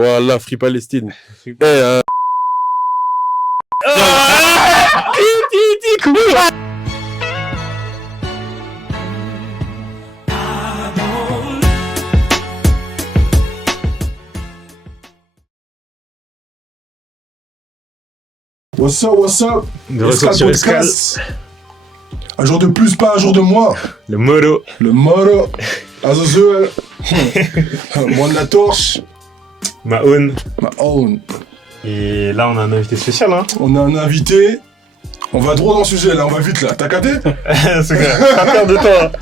Voilà, Free Palestine. What's up? De retour sur Escale. Un jour de plus, pas un jour de moins. Le motto. Le motto. Azazel. Moi de la torche. Ma own. Ma own. Et là, on a un invité spécial, hein. On a un invité. On va droit dans le sujet, là. On va vite, là. T'as capté? C'est clair. Pas peur de toi.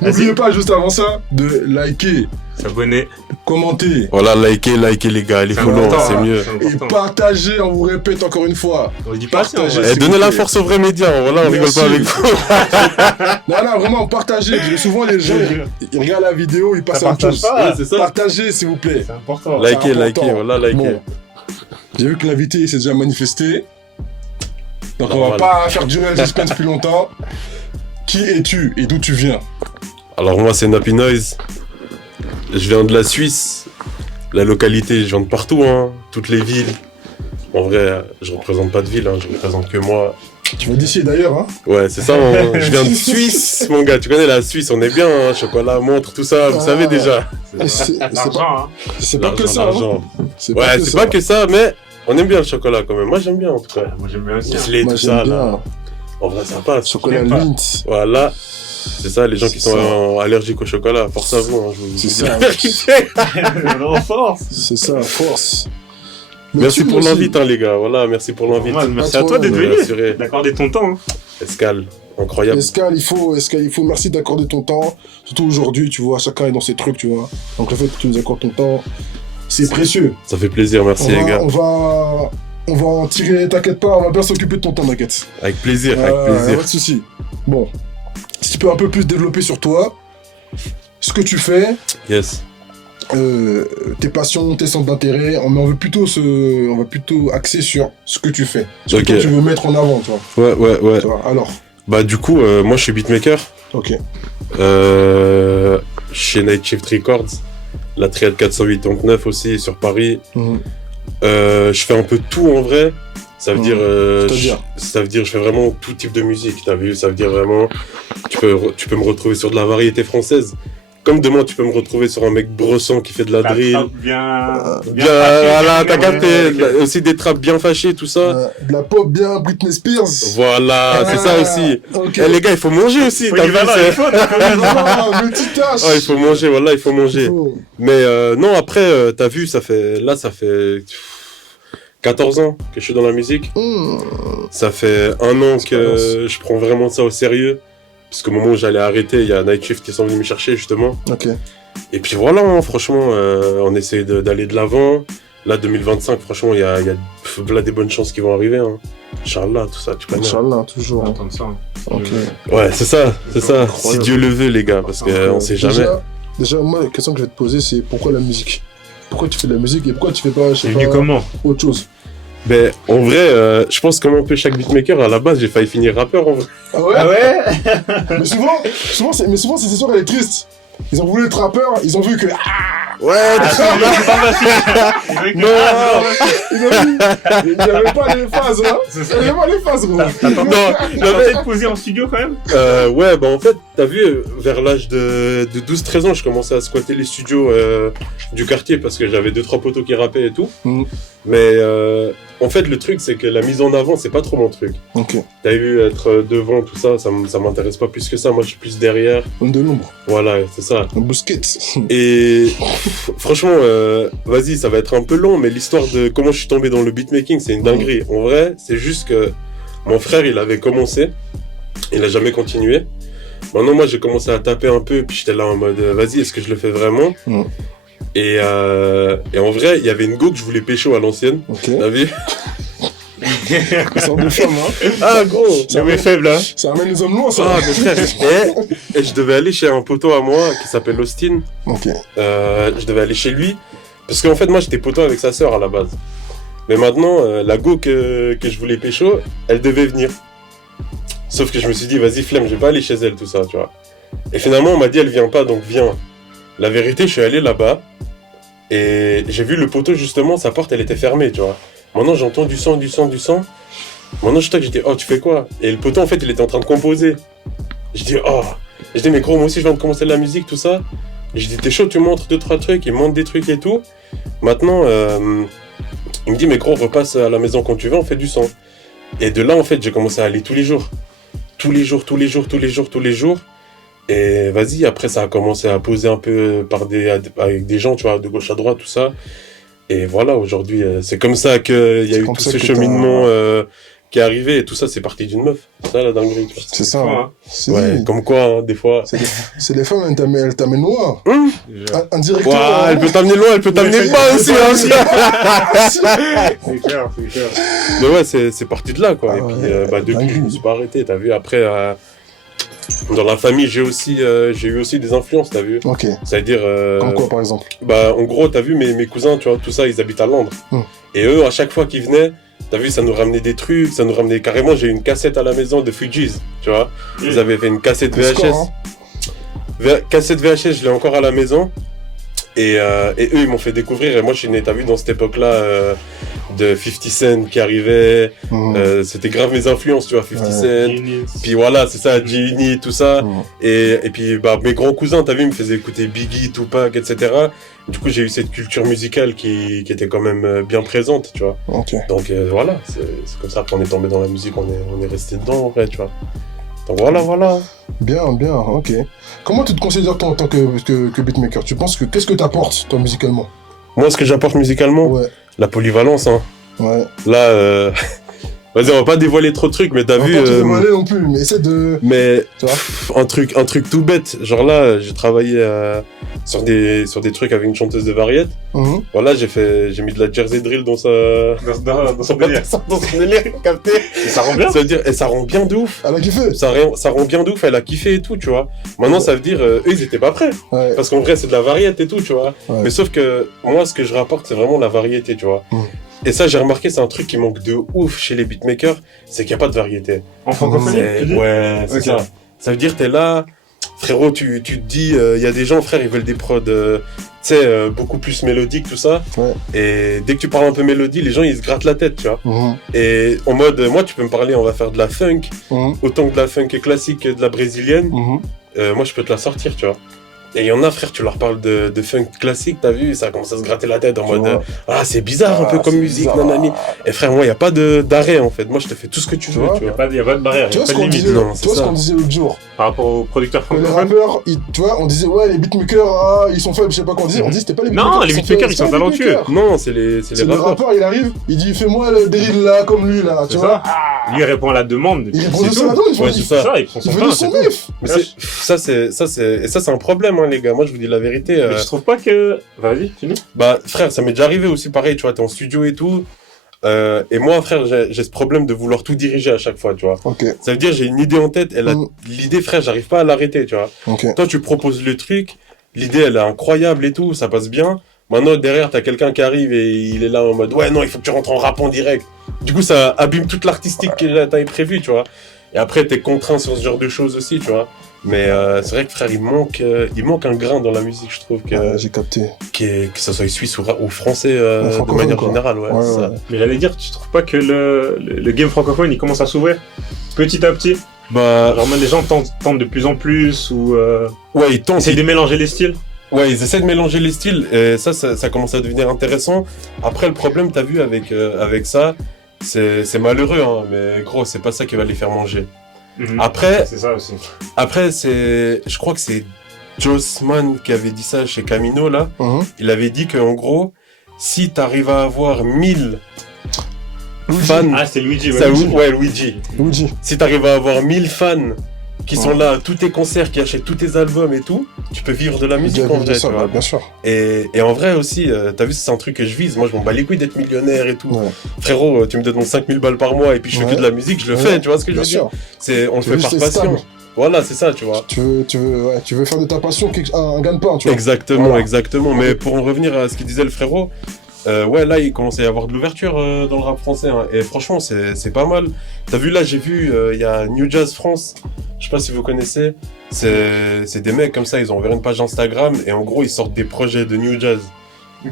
N'oubliez pas, juste avant ça, de liker, S'abonner. commenter Voilà, likez les gars, les follow, important, c'est hein. mieux. C'est et important. partager. On vous répète encore une fois. On le dit pas assez, en Partagez. vrai. Et donnez la force aux vrais médias, voilà, on rigole Merci. pas avec vous. Non, vraiment, partagez. Parce que souvent, les gens, ils regardent la vidéo, ils passent Ça à autre chose. partage pas. Ouais, c'est ça. Partagez, s'il vous plaît. C'est important. Likez, C'est important. voilà, likez. Bon. J'ai vu que l'invité s'est déjà manifesté. Donc on va Normal. pas faire durer le suspense plus longtemps. Qui es-tu et d'où tu viens? Alors moi c'est Nappy Noise, je viens de la Suisse, la localité, je viens de partout, hein, toutes les villes. En vrai, je représente pas de ville, hein, je représente que moi. Tu vas d'ici et d'ailleurs, hein? Ouais, c'est ça, hein, je viens de Suisse, mon gars, tu connais la Suisse, on est bien, hein, chocolat, montre, tout ça, vous savez déjà. C'est L'argent, pas, hein. c'est pas que L'argent, ça, hein? l'argent. C'est Ouais, c'est ça. pas que ça, mais on aime bien le chocolat quand même, moi j'aime bien en tout cas. Moi, j'aime bien aussi. hein. Nestlé, Moi tout j'aime ça, bien. là, en vrai ça passe. Chocolat J'aime pas. Lindt. Voilà, c'est ça, les gens qui C'est sont allergiques au chocolat, force à vous, hein, je vous C'est dis ça. la vérité. On force. C'est ça, force. Mais Merci tu pour aussi. l'invite, hein, les gars. Voilà, merci pour l'invite. Normal, merci Pas à toi trop, d'être on est venu. rassuré. D'accorder ton temps. hein. Escale, incroyable. Escale, il faut. Merci d'accorder ton temps. Surtout aujourd'hui, tu vois, chacun est dans ses trucs, tu vois. Donc le fait que tu nous accordes ton temps, c'est précieux. Ça fait plaisir, merci les gars. On va en tirer, t'inquiète pas, on va bien s'occuper de ton temps, t'inquiète. Avec plaisir, avec Pas plaisir. de soucis. Bon, si tu peux un peu plus développer sur toi, ce que tu fais, Yes. tes passions, tes centres d'intérêt, on va plutôt axer sur ce que tu fais. Ce que Ok. toi, tu veux mettre en avant, tu vois. Ouais. Tu vois. Alors, Bah du coup, moi je suis beatmaker. ok. Chez Night Shift Records. La Triade 489 aussi, sur Paris. Mhm. Je fais un peu de tout en vrai. Ça veut dire, C'est-à-dire ça veut dire, je fais vraiment tout type de musique. T'as vu? Ça veut dire vraiment, tu peux me retrouver sur de la variété française. Comme demain, tu peux me retrouver sur un mec brossant qui fait de la La drill. trappe bien. Bien, fâchée, voilà, bien t'as capté. ok. Aussi des trappes bien fâchées, tout ça. De la pop bien Britney Spears. Voilà, c'est ça aussi. Ok. Eh les gars, il faut manger aussi. T'as vu? Polyvalent, il faut, t'as compris. Ah, multitâche. Oh, il faut manger, voilà, il faut manger. Faut. Mais non, après, t'as vu, ça fait 14 ans que je suis dans la musique. Mmh. Ça fait 1 an Expérience. que je prends vraiment ça au sérieux. Parce qu'au moment où j'allais arrêter, il y a Night Shift qui sont venus me chercher, justement. Ok. Et puis voilà, hein, franchement, on essaie d'aller de l'avant. Là, 2025, franchement, il y a là, des bonnes chances qui vont arriver. Hein. Inch'Allah, tout ça, tu connais. Inch'Allah, toujours. hein. Attends de ça. hein. Ok. Ouais, c'est ça. Si Incroyable. Dieu le veut, les gars, parce qu'on sait jamais. Déjà, moi, la question que je vais te poser, c'est pourquoi la musique? Pourquoi tu fais de la musique et pourquoi tu fais pas, je C'est sais venu pas, comment? autre chose? Ben, en vrai, je pense comme un peu chaque beatmaker, à la base, j'ai failli finir rappeur, en vrai. Ah ouais? Ah ouais? Mais souvent, cette histoire, elle est triste. Ils ont voulu être rappeurs, ils ont vu que... Ouais, C'est pas facile. Non. Ils ont vu... Il n'y avait pas les phases, hein. C'est Il ça. n'y avait pas les phases, gros. non, T'as tenté de poser en studio quand même? ouais, bah en fait, t'as vu, vers l'âge de 12-13 ans, je commençais à squatter les studios du quartier parce que j'avais 2-3 potos qui rappaient et tout. Mm. Mais en fait, le truc, c'est que la mise en avant, c'est pas trop mon truc. Ok. T'as vu, être devant, tout ça, ça m'intéresse pas plus que ça. Moi, je suis plus derrière. Homme de l'ombre. Voilà, c'est ça. Un bousquet. Et franchement, vas-y, ça va être un peu long, mais l'histoire de comment je suis tombé dans le beatmaking, c'est une dinguerie. En vrai, c'est juste que mon frère, il avait commencé, il a jamais continué. Maintenant, moi, j'ai commencé à taper un peu, puis j'étais là en mode, vas-y, est-ce que je le fais vraiment? Et en vrai, il y avait une go que je voulais pécho à l'ancienne, Ok. t'as vu? Une sorte de femme, hein. Ah, gros! C'est mes faibles, hein. Ça amène les hommes loin, ça. Ah, mais frère, et je devais aller chez un poteau à moi qui s'appelle Austin. Ok. Je devais aller chez lui. Parce qu'en fait, moi, j'étais poteau avec sa sœur à la base. Mais maintenant, la go que je voulais pécho, elle devait venir. Sauf que je me suis dit, vas-y, flemme, je vais pas aller chez elle, tout ça, tu vois. Et finalement, on m'a dit, elle vient pas, donc viens. La vérité, je suis allé là-bas. Et j'ai vu le poteau, justement, sa porte, elle était fermée, tu vois. Maintenant, j'entends du sang. Maintenant, je dis, oh, tu fais quoi? Et le poteau, en fait, il était en train de composer. Je dis, oh. Je dis, mais gros, moi aussi, je viens de commencer de la musique, tout ça. Je dis, t'es chaud, tu montres 2-3 trucs, il montre des trucs et tout. Maintenant, il me dit, mais gros, repasse à la maison quand tu veux, on fait du son. Et de là, en fait, j'ai commencé à aller tous les jours. Tous les jours. Et vas-y, après, ça a commencé à poser un peu avec des gens, tu vois, de gauche à droite, tout ça. Et voilà, aujourd'hui, c'est comme ça qu'il y a eu tout ce cheminement qui est arrivé. Et tout ça, c'est parti d'une meuf. C'est ça, la dinguerie, tu vois. C'est ça. Hein. Ouais, comme quoi, hein, des fois. C'est des femmes, elles t'amènent loin. Indirectement. Ouah, elle peut t'amener loin, elle peut t'amener pas aussi. Hein. C'est clair. Mais ouais, c'est parti de là, quoi. Ah Et ouais, puis, depuis, dingue. je me suis pas arrêté. T'as vu, après, dans la famille, j'ai eu aussi des influences, t'as vu. Ok. C'est-à-dire. Comme quoi, par exemple? En gros, t'as vu, mes cousins, tu vois, tout ça, ils habitent à Londres. Et eux, à chaque fois qu'ils venaient, t'as vu, ça nous ramenait des trucs, ça nous ramenait carrément. J'ai une cassette à la maison de Fugees, tu vois. Ils avaient fait une cassette VHS. Score, Cassette VHS, je l'ai encore à la maison. Et eux, ils m'ont fait découvrir. Et moi, je suis né, t'as vu, dans cette époque-là, de 50 Cent qui arrivait. C'était grave mes influences, tu vois, 50 Cent. Puis voilà, c'est ça, G-Unit, tout ça. Et puis, mes grands cousins, t'as vu, ils me faisaient écouter Biggie, Tupac, etc. Du coup, j'ai eu cette culture musicale qui était quand même bien présente, tu vois. Ok. Donc voilà, c'est comme ça qu'on est tombé dans la musique, on est resté dedans, en vrai, tu vois. Donc voilà. Bien, ok. Comment tu te considères toi en tant que beatmaker? Tu penses que qu'est-ce que t'apportes toi musicalement? Moi, ce que j'apporte musicalement, Ouais. la polyvalence, hein. Ouais. Là, vas-y, on va pas dévoiler trop de trucs, mais t'as On va vu. pas te dévoiler non plus, mais essaie de. Mais Tu vois un truc tout bête. Genre là, j'ai travaillé sur des trucs avec une chanteuse de variété. Voilà, j'ai mis de la Jersey drill dans sa. Dans son délire. Dans son délire, capté. Et ça rend bien. Ça veut dire, et ça rend bien de ouf. Elle a kiffé. Ça rend bien de ouf, elle a kiffé et tout, tu vois. Maintenant, ça veut dire, eux, ils étaient pas prêts. Ouais. Parce qu'en vrai, c'est de la variété et tout, tu vois. Ouais. Mais sauf que moi, ce que je rapporte, c'est vraiment la variété, tu vois. Et ça, j'ai remarqué, c'est un truc qui manque de ouf chez les beatmakers, c'est qu'il n'y a pas de variété. En francophonie, tu dis? Ouais, c'est Ok. ça. Ça veut dire, t'es là, frérot, tu te dis, il y a des gens, frère, ils veulent des prods, tu sais, beaucoup plus mélodiques, tout ça. Ouais. Et dès que tu parles un peu mélodie, les gens, ils se grattent la tête, tu vois. Et en mode, moi, tu peux me parler, on va faire de la funk, autant que de la funk classique que de la brésilienne. Moi, je peux te la sortir, tu vois. Et il y en a, frère, tu leur parles de funk classique, t'as vu, ça commence à se gratter la tête en mode, c'est bizarre un peu comme musique, nanani. Et frère, moi, il n'y a pas d'arrêt, en fait. Moi, je te fais tout ce que tu veux, tu vois. Il n'y a pas de barrière, Tu il vois n'y a pas de limite. Non, c'est ça. ce qu'on disait l'autre jour? Par rapport aux producteurs Que les francophones. rappeurs, tu vois, on disait ouais les beatmakers, ils sont faibles, je sais pas quoi on disait. On dit c'était pas les beatmakers. Non, les beatmakers, ils sont talentueux. Non, c'est les C'est le rappeurs. rappeur, il arrive, il dit fais-moi le drill là comme lui là, tu C'est vois. ça. Lui, il répond à la demande. Il répond C'est de ça, tout. il Ouais, fait c'est ça. Il prend son il fait pain, de c'est son tout. bif. Mais c'est un problème, hein, les gars. Moi, je vous dis la vérité. Mais tu trouves pas que... Vas-y, finis. Bah, frère, ça m'est déjà arrivé aussi, pareil, tu vois, t'es en studio et tout. Et moi, frère, j'ai ce problème de vouloir tout diriger à chaque fois, tu vois. Ok, Ça veut dire, j'ai une idée en tête, l'idée, frère, j'arrive pas à l'arrêter, tu vois. ok. Toi, tu proposes le truc, l'idée, elle est incroyable et tout, ça passe bien. Maintenant, derrière, t'as quelqu'un qui arrive et il est là en mode, ouais, non, il faut que tu rentres en rap en direct. Du coup, ça abîme toute l'artistique que t'avais prévu, tu vois. Et après, t'es contraint sur ce genre de choses aussi, tu vois. Mais c'est vrai que, frère, il manque un grain dans la musique, je trouve, J'ai capté. que ça soit suisse ou français de francophone, manière quoi. générale, ouais, Ouais, c'est ça. ouais. Mais j'allais dire, tu trouves pas que le game francophone, il commence à s'ouvrir petit à petit? Bah, Genre même les gens tentent de plus en plus ou ouais, ils tentent. essayent de mélanger les styles? Ouais, ils essaient de mélanger les styles et ça commence à devenir intéressant. Après, le problème, t'as vu, avec ça, c'est malheureux, hein, mais gros, c'est pas ça qui va les faire manger. Après, C'est ça aussi. je crois que c'est Jossman qui avait dit ça chez Camino, là. Il avait dit qu'en gros, si t'arrives à avoir 1000 fans, Ah, c'est Luigi. ouais, Luigi. Luigi. Si t'arrives à avoir 1000 fans qui sont là à tous tes concerts, qui achètent tous tes albums et tout, tu peux vivre de la musique en vrai, tu vois. Bien sûr. Et en vrai aussi, t'as vu, c'est un truc que je vise. Moi, je m'en bats les couilles d'être millionnaire et tout. Ouais. Frérot, tu me donnes 5000 balles par mois et puis je fais Ouais. que de la musique, je le fais, tu vois ce que je Bien veux dire? sûr. On le Tu fait veux par juste être passion. stable. Voilà, c'est ça, tu vois. Tu veux faire de ta passion un gagne-pain, tu vois. Exactement, Voilà. exactement. Mais pour en revenir à ce qu'il disait le frérot, ouais, là, il commence à y avoir de l'ouverture dans le rap français. Hein. Et franchement, c'est pas mal. T'as vu, là, j'ai vu, il y a New Jazz France. Je sais pas si vous connaissez. C'est des mecs comme ça, ils ont ouvert une page Instagram et en gros, ils sortent des projets de New Jazz.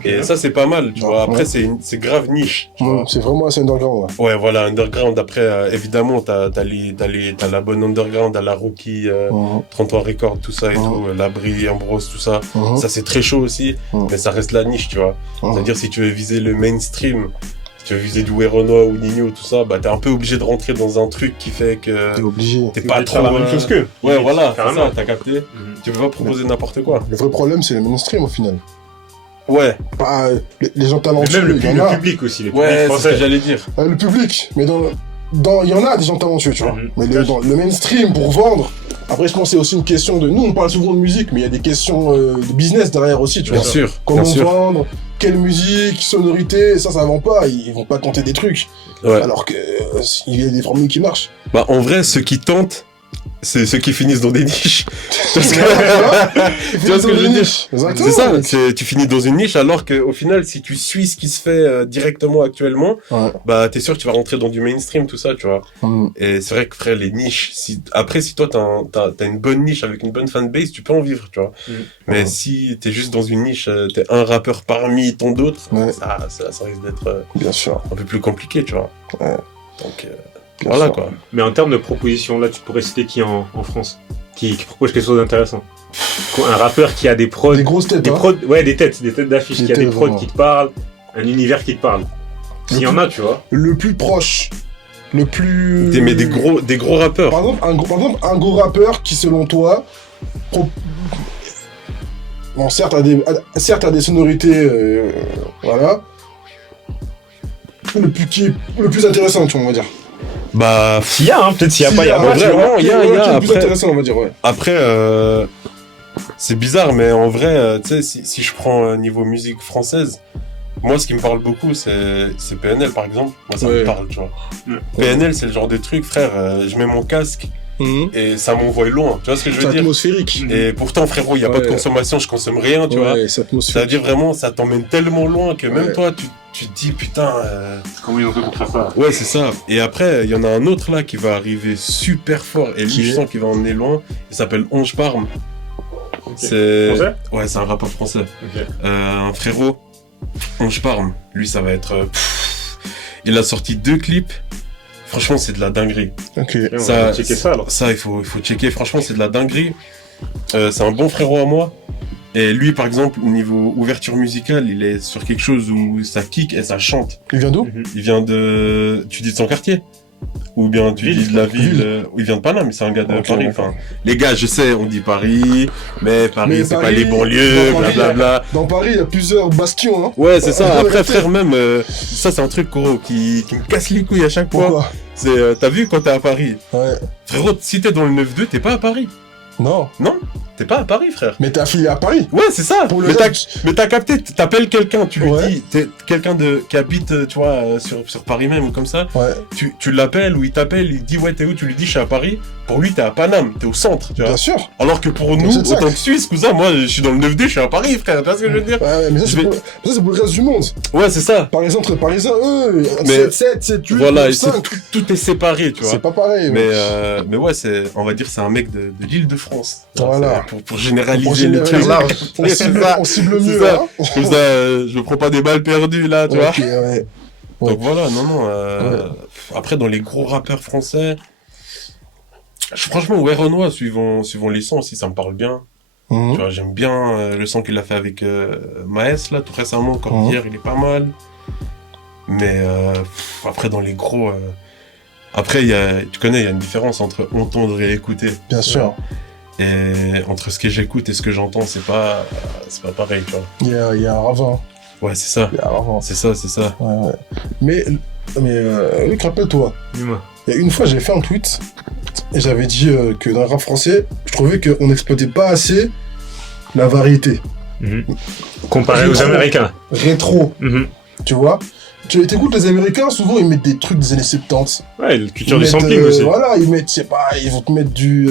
Et ça, c'est pas mal, tu vois. Après, Ouais. c'est grave niche. Tu vois. C'est vraiment assez underground, ouais. Ouais, voilà, underground. Après, évidemment, t'as la bonne underground, à la Rookie, 33 Records, tout ça et tout, l'Abri, Ambrose, tout ça. Ça, c'est très chaud aussi, mais ça reste la niche, tu vois. C'est-à-dire, si tu veux viser le mainstream, si tu veux viser du Weronois ou Nino, tout ça, bah, t'es un peu obligé de rentrer dans un truc qui fait que T'es obligé. t'es pas trop la même chose qu'eux. Ouais, voilà, c'est Carrément. ça, t'as capté. Tu peux pas proposer n'importe quoi. Le vrai problème, c'est le mainstream, au final. Ouais, Pas les gens Mais talentueux, même il y en a. le public aussi, les publics ouais, c'est ce que français. j'allais dire. Le public, mais il y en a des gens talentueux, tu vois. Mais Cache. dans le mainstream, pour vendre, après, je pense que c'est aussi une question de... Nous, on parle souvent de musique, mais il y a des questions de business derrière aussi, tu Bien vois. sûr, Comment bien sûr. vendre, quelle musique, sonorité, ça vend pas. Ils vont pas tenter des trucs. Ouais. Alors que il y a des formules qui marchent. Bah, en vrai, ceux qui tentent, c'est ceux qui finissent dans des niches. Parce que- Tu vois ce que je veux dire? Exactement. C'est ça, tu finis dans une niche alors qu'au final, si tu suis ce qui se fait directement actuellement, Ouais. bah t'es sûr que tu vas rentrer dans du mainstream, tout ça, tu vois. Et c'est vrai que frère, les niches, après si toi t'as une bonne niche avec une bonne fanbase, tu peux en vivre, tu vois. Mais si t'es juste dans une niche, t'es un rappeur parmi tant d'autres, Ouais. ça risque d'être Bien sûr. un peu plus compliqué, tu vois. Ouais. Donc Bien voilà sûr. quoi. Mais en termes de propositions, là, tu pourrais citer qui en France qui propose quelque chose d'intéressant? Un rappeur qui a des prods. Des grosses têtes, Des hein. prods, ouais, des têtes d'affiches, Des qui a des têtes, prods vraiment. qui te parlent, un univers qui te parle. S'il y en a, tu vois. Le plus proche. Le plus... Mais des gros rappeurs. Par exemple, un gros rappeur qui, selon toi, bon, certes, a des sonorités, voilà. Le plus intéressant, tu vois, on va dire. Bah S'il y a, hein, peut-être s'il y a Si, pas, il y a ouais, pas. tu vois, vraiment, il y a, qui est le plus après- intéressant, on va dire, ouais. Après, c'est bizarre, mais en vrai, tu sais, si je prends niveau musique française, moi, ce qui me parle beaucoup, c'est PNL, par exemple. Moi, ça Ouais. me parle, tu vois. Mm. PNL, c'est le genre de truc, frère, je mets mon casque et ça m'envoie loin. Tu vois ce que je C'est veux dire? atmosphérique. Et pourtant, frérot, il n'y a pas de Ouais. consommation, je consomme rien, tu vois. Ouais, c'est atmosphérique. C'est-à-dire vraiment, ça t'emmène tellement loin que même Ouais. toi, tu te dis, putain... Comment ils ont fait pour faire ça? Ouais, c'est ça. Et après, il y en a un autre là qui va arriver super fort et lui, Qui je est sens qu'il va emmener loin. Il s'appelle Onge Parme. Ok. C'est... Français? Ouais, c'est un rappeur français. Ok. Un frérot, Onge Parme. Lui, ça va être... Il a sorti 2 clips. Franchement, c'est de la dinguerie. Ok. Et on Ça- va checker ça alors. Ça, il faut checker. Franchement, c'est de la dinguerie. C'est un bon frérot à moi. Et lui, par exemple, au niveau ouverture musicale, il est sur quelque chose où ça kick et ça chante. Il vient d'où? Il vient de... Tu dis de son quartier? Ou bien tu Ville. dis de la ville, Ville. il vient de Paname, c'est un gars de Ok, Paris. d'accord. Enfin, les gars, je sais, on dit Paris, mais Paris, Mais c'est pas Paris, les banlieues, dans Paris, blablabla. Dans Paris, il y a plusieurs bastions, hein. Ouais, c'est ça. Ouais, Après, ouais, frère, même, ça, c'est un truc, gros, qui me casse les couilles à chaque fois. Pourquoi? C'est, t'as vu quand t'es à Paris? Ouais. Frérot, si t'es dans le 9-2, t'es pas à Paris. Non. Non, t'es pas à Paris, frère. Mais t'es affilié à Paris. Ouais, c'est ça. Pour le Mais reste- t'as capté, t'appelles quelqu'un, tu lui Ouais. dis, t'es quelqu'un qui habite, tu vois, sur Paris même ou comme ça. Ouais. Tu l'appelles ou il t'appelle, il dit ouais t'es où, tu lui dis je suis à Paris. Pour lui t'es à Paname, t'es au centre, tu vois. Bien sûr. Alors que pour Dans nous, cette sac. autant que Suisse, cousin, moi je suis dans le 9D, je suis à Paris, frère. Tu vois ce que je veux dire? Ouais, mais ça, Je c'est vais- pour le reste du monde. Ouais, c'est ça. Par exemple, entre Parisiens, eux, Mais 7, 8, Voilà, et 5. tout est séparé, tu vois. C'est pas pareil. Mais ouais, on va dire c'est un mec de l'Île-de-France. Voilà. Pour généraliser Pour le généraliser. truc large. On C'est cible, ça. on cible C'est mieux, ça. hein. Comme ça, je prends pas des balles perdues là, tu vois. Ok, ouais. Ouais. Donc voilà, non. Après, dans les gros rappeurs français, franchement, Weronois, suivant les sons aussi, ça me parle bien. Mhm. Tu vois, j'aime bien le son qu'il a fait avec Maes, là, tout récemment, encore Mhm. hier, il est pas mal. Mais après, dans les gros... Après, tu connais, il y a une différence entre entendre et écouter. Bien sûr. Et entre ce que j'écoute et ce que j'entends, c'est pas pareil, tu vois. Il y a un ravin. Ouais, c'est ça. Il y a un ravin. C'est ça. Ouais, ouais. Mais Luc, rappelle-toi, Dis-moi. il y a une fois, j'avais fait un tweet et j'avais dit que dans le rap français, je trouvais qu'on n'exploitait pas assez la variété. Comparé aux Américains. Rétro, Mhm. tu vois. Tu écoutes les Américains, souvent ils mettent des trucs des années 70. Ouais, la culture Ils du mettent, sampling aussi. Voilà, ils mettent, je sais pas, ils vont te mettre du.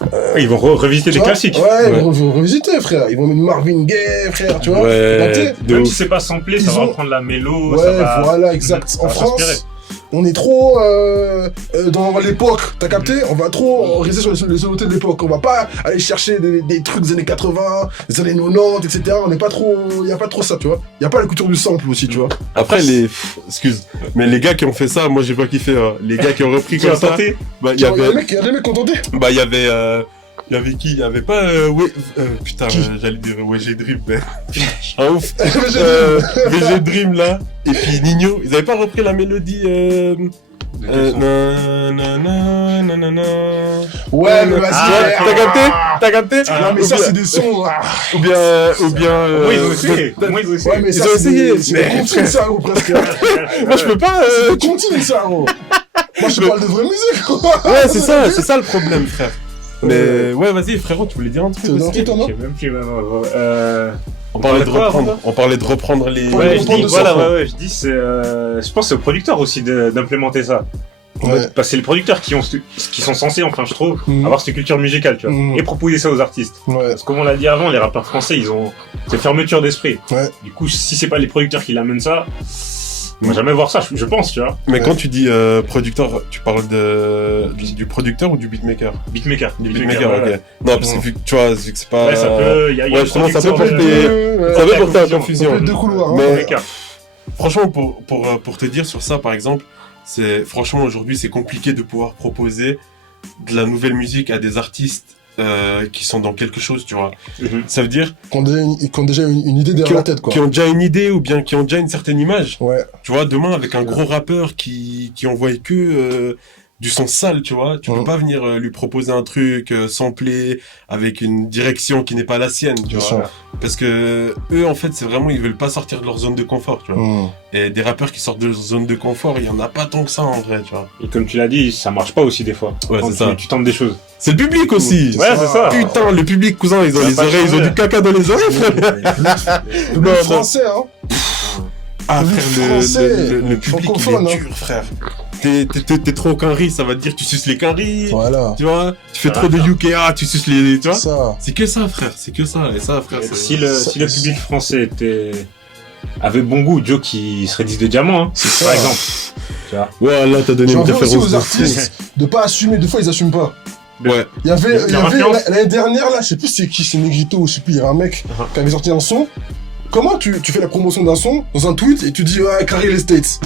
Ouais, ils vont revisiter tu des vois. classiques. Ouais, Ouais. ils vont revisiter, frère. Ils vont mettre Marvin Gaye, frère, tu vois. Ouais, Bah, t'sais, de Même ouf. si c'est pas samplé, ça Ils va ont- reprendre la mélo. Ouais, ça va... voilà, exact. Ça En va s'inspirer. France, on est trop dans l'époque, t'as capté? On va trop rester sur les sonorités de l'époque. On va pas aller chercher des trucs des années 80, des années 90, etc. On n'est pas trop, y a pas trop ça, tu vois. Y a pas la culture du sample aussi, tu vois. Après, excuse, mais les gars qui ont fait ça, moi j'ai pas kiffé. Hein. Les gars qui ont repris comme ça. Bah, y a des mecs qui ont tenté. Bah, il y avait qui? Il y avait pas, putain, j'allais dire VG Dream, mais. Ah ouf. VG Dream là. Et puis Nino, ils avaient pas repris la mélodie, Ouais, mais vas-y. T'as capté? Non, mais ça, c'est des sons. Ou bien. Moi, ils ont essayé. Ouais, mais Ils ça, ont essayé. c'est des comptines, ça, gros, presque. Moi, je peux pas. C'est des comptines, ça, gros. Moi, je parle de vraie musique, quoi. Ouais, c'est ça le problème, frère. Mais ouais, vas-y, frérot, tu voulais dire un truc C'est dans aussi? toi, non? Je sais même plus, On parlait de reprendre les. Ouais, je dis, de voilà, ça. je dis, je pense que c'est aux producteurs aussi d'implémenter ça. Ouais. Parce que c'est les producteurs qui sont censés, enfin, je trouve, Mhm. avoir cette culture musicale, tu vois, Mhm. et proposer ça aux artistes. Ouais. Parce que comme on l'a dit avant, les rappeurs français, ils ont cette fermeture d'esprit. Ouais. Du coup, si c'est pas les producteurs qui l'amènent ça, on va jamais voir ça, je pense, tu vois. Mais quand tu dis producteur, tu parles du producteur ou du beatmaker? Beatmaker. Du beatmaker, ouais. ok. Non, parce que vu que tu vois, vu que c'est pas. Ouais, ça peut, y a Ouais, justement, ça peut producteur, porter. Ça peut porter à confusion. Ça peut être deux couloirs, hein. Mais- beatmaker. Franchement, pour te dire sur ça, par exemple, franchement aujourd'hui c'est compliqué de pouvoir proposer de la nouvelle musique à des artistes qui sont dans quelque chose, tu vois. Mhm. Ça veut dire Qui ont déjà une idée derrière la tête, quoi. qui ont déjà une idée ou bien qui ont déjà une certaine image. Ouais. Tu vois, demain avec un gros rappeur qui envoie que du son sale, tu vois. Tu peux pas venir lui proposer un truc samplé avec une direction qui n'est pas la sienne, tu Bien vois. sûr. Parce que eux, en fait, c'est vraiment, ils veulent pas sortir de leur zone de confort, tu vois. Et des rappeurs qui sortent de leur zone de confort, il y en a pas tant que ça, en vrai, tu vois. Et comme tu l'as dit, ça marche pas aussi des fois. Ouais, Quand c'est ça. tu tentes des choses. C'est le public aussi. Ouais, c'est ça. Putain, le public, cousin, ils ont Ça les va pas oreilles, ils ont changer. du caca dans les oreilles, frère. Le Non, français, hein. Ah, Le frère, français, le public, il francophone, est hein. dur, frère. T'es trop quinri, ça va te dire que tu suces les quinri. Voilà. Tu vois, tu fais Ah, trop de UKA, tu suces les, tu vois. Ça. C'est que ça, frère, c'est que ça. Et ça, frère, Si le public français avait bon goût, Joe qui serait 10 de diamant, hein, C'est par ça. exemple. Ouais, là, t'as donné J'en une veux aussi référence. aux artistes de pas assumer. Des fois, ils assument pas. Ouais. Il y avait influence. l'année dernière, là, je sais plus c'est qui, c'est Negrito, ou je sais plus, il y a un mec qui avait sorti un son. Comment tu fais la promotion d'un son dans un tweet et tu dis ouais, carré les States.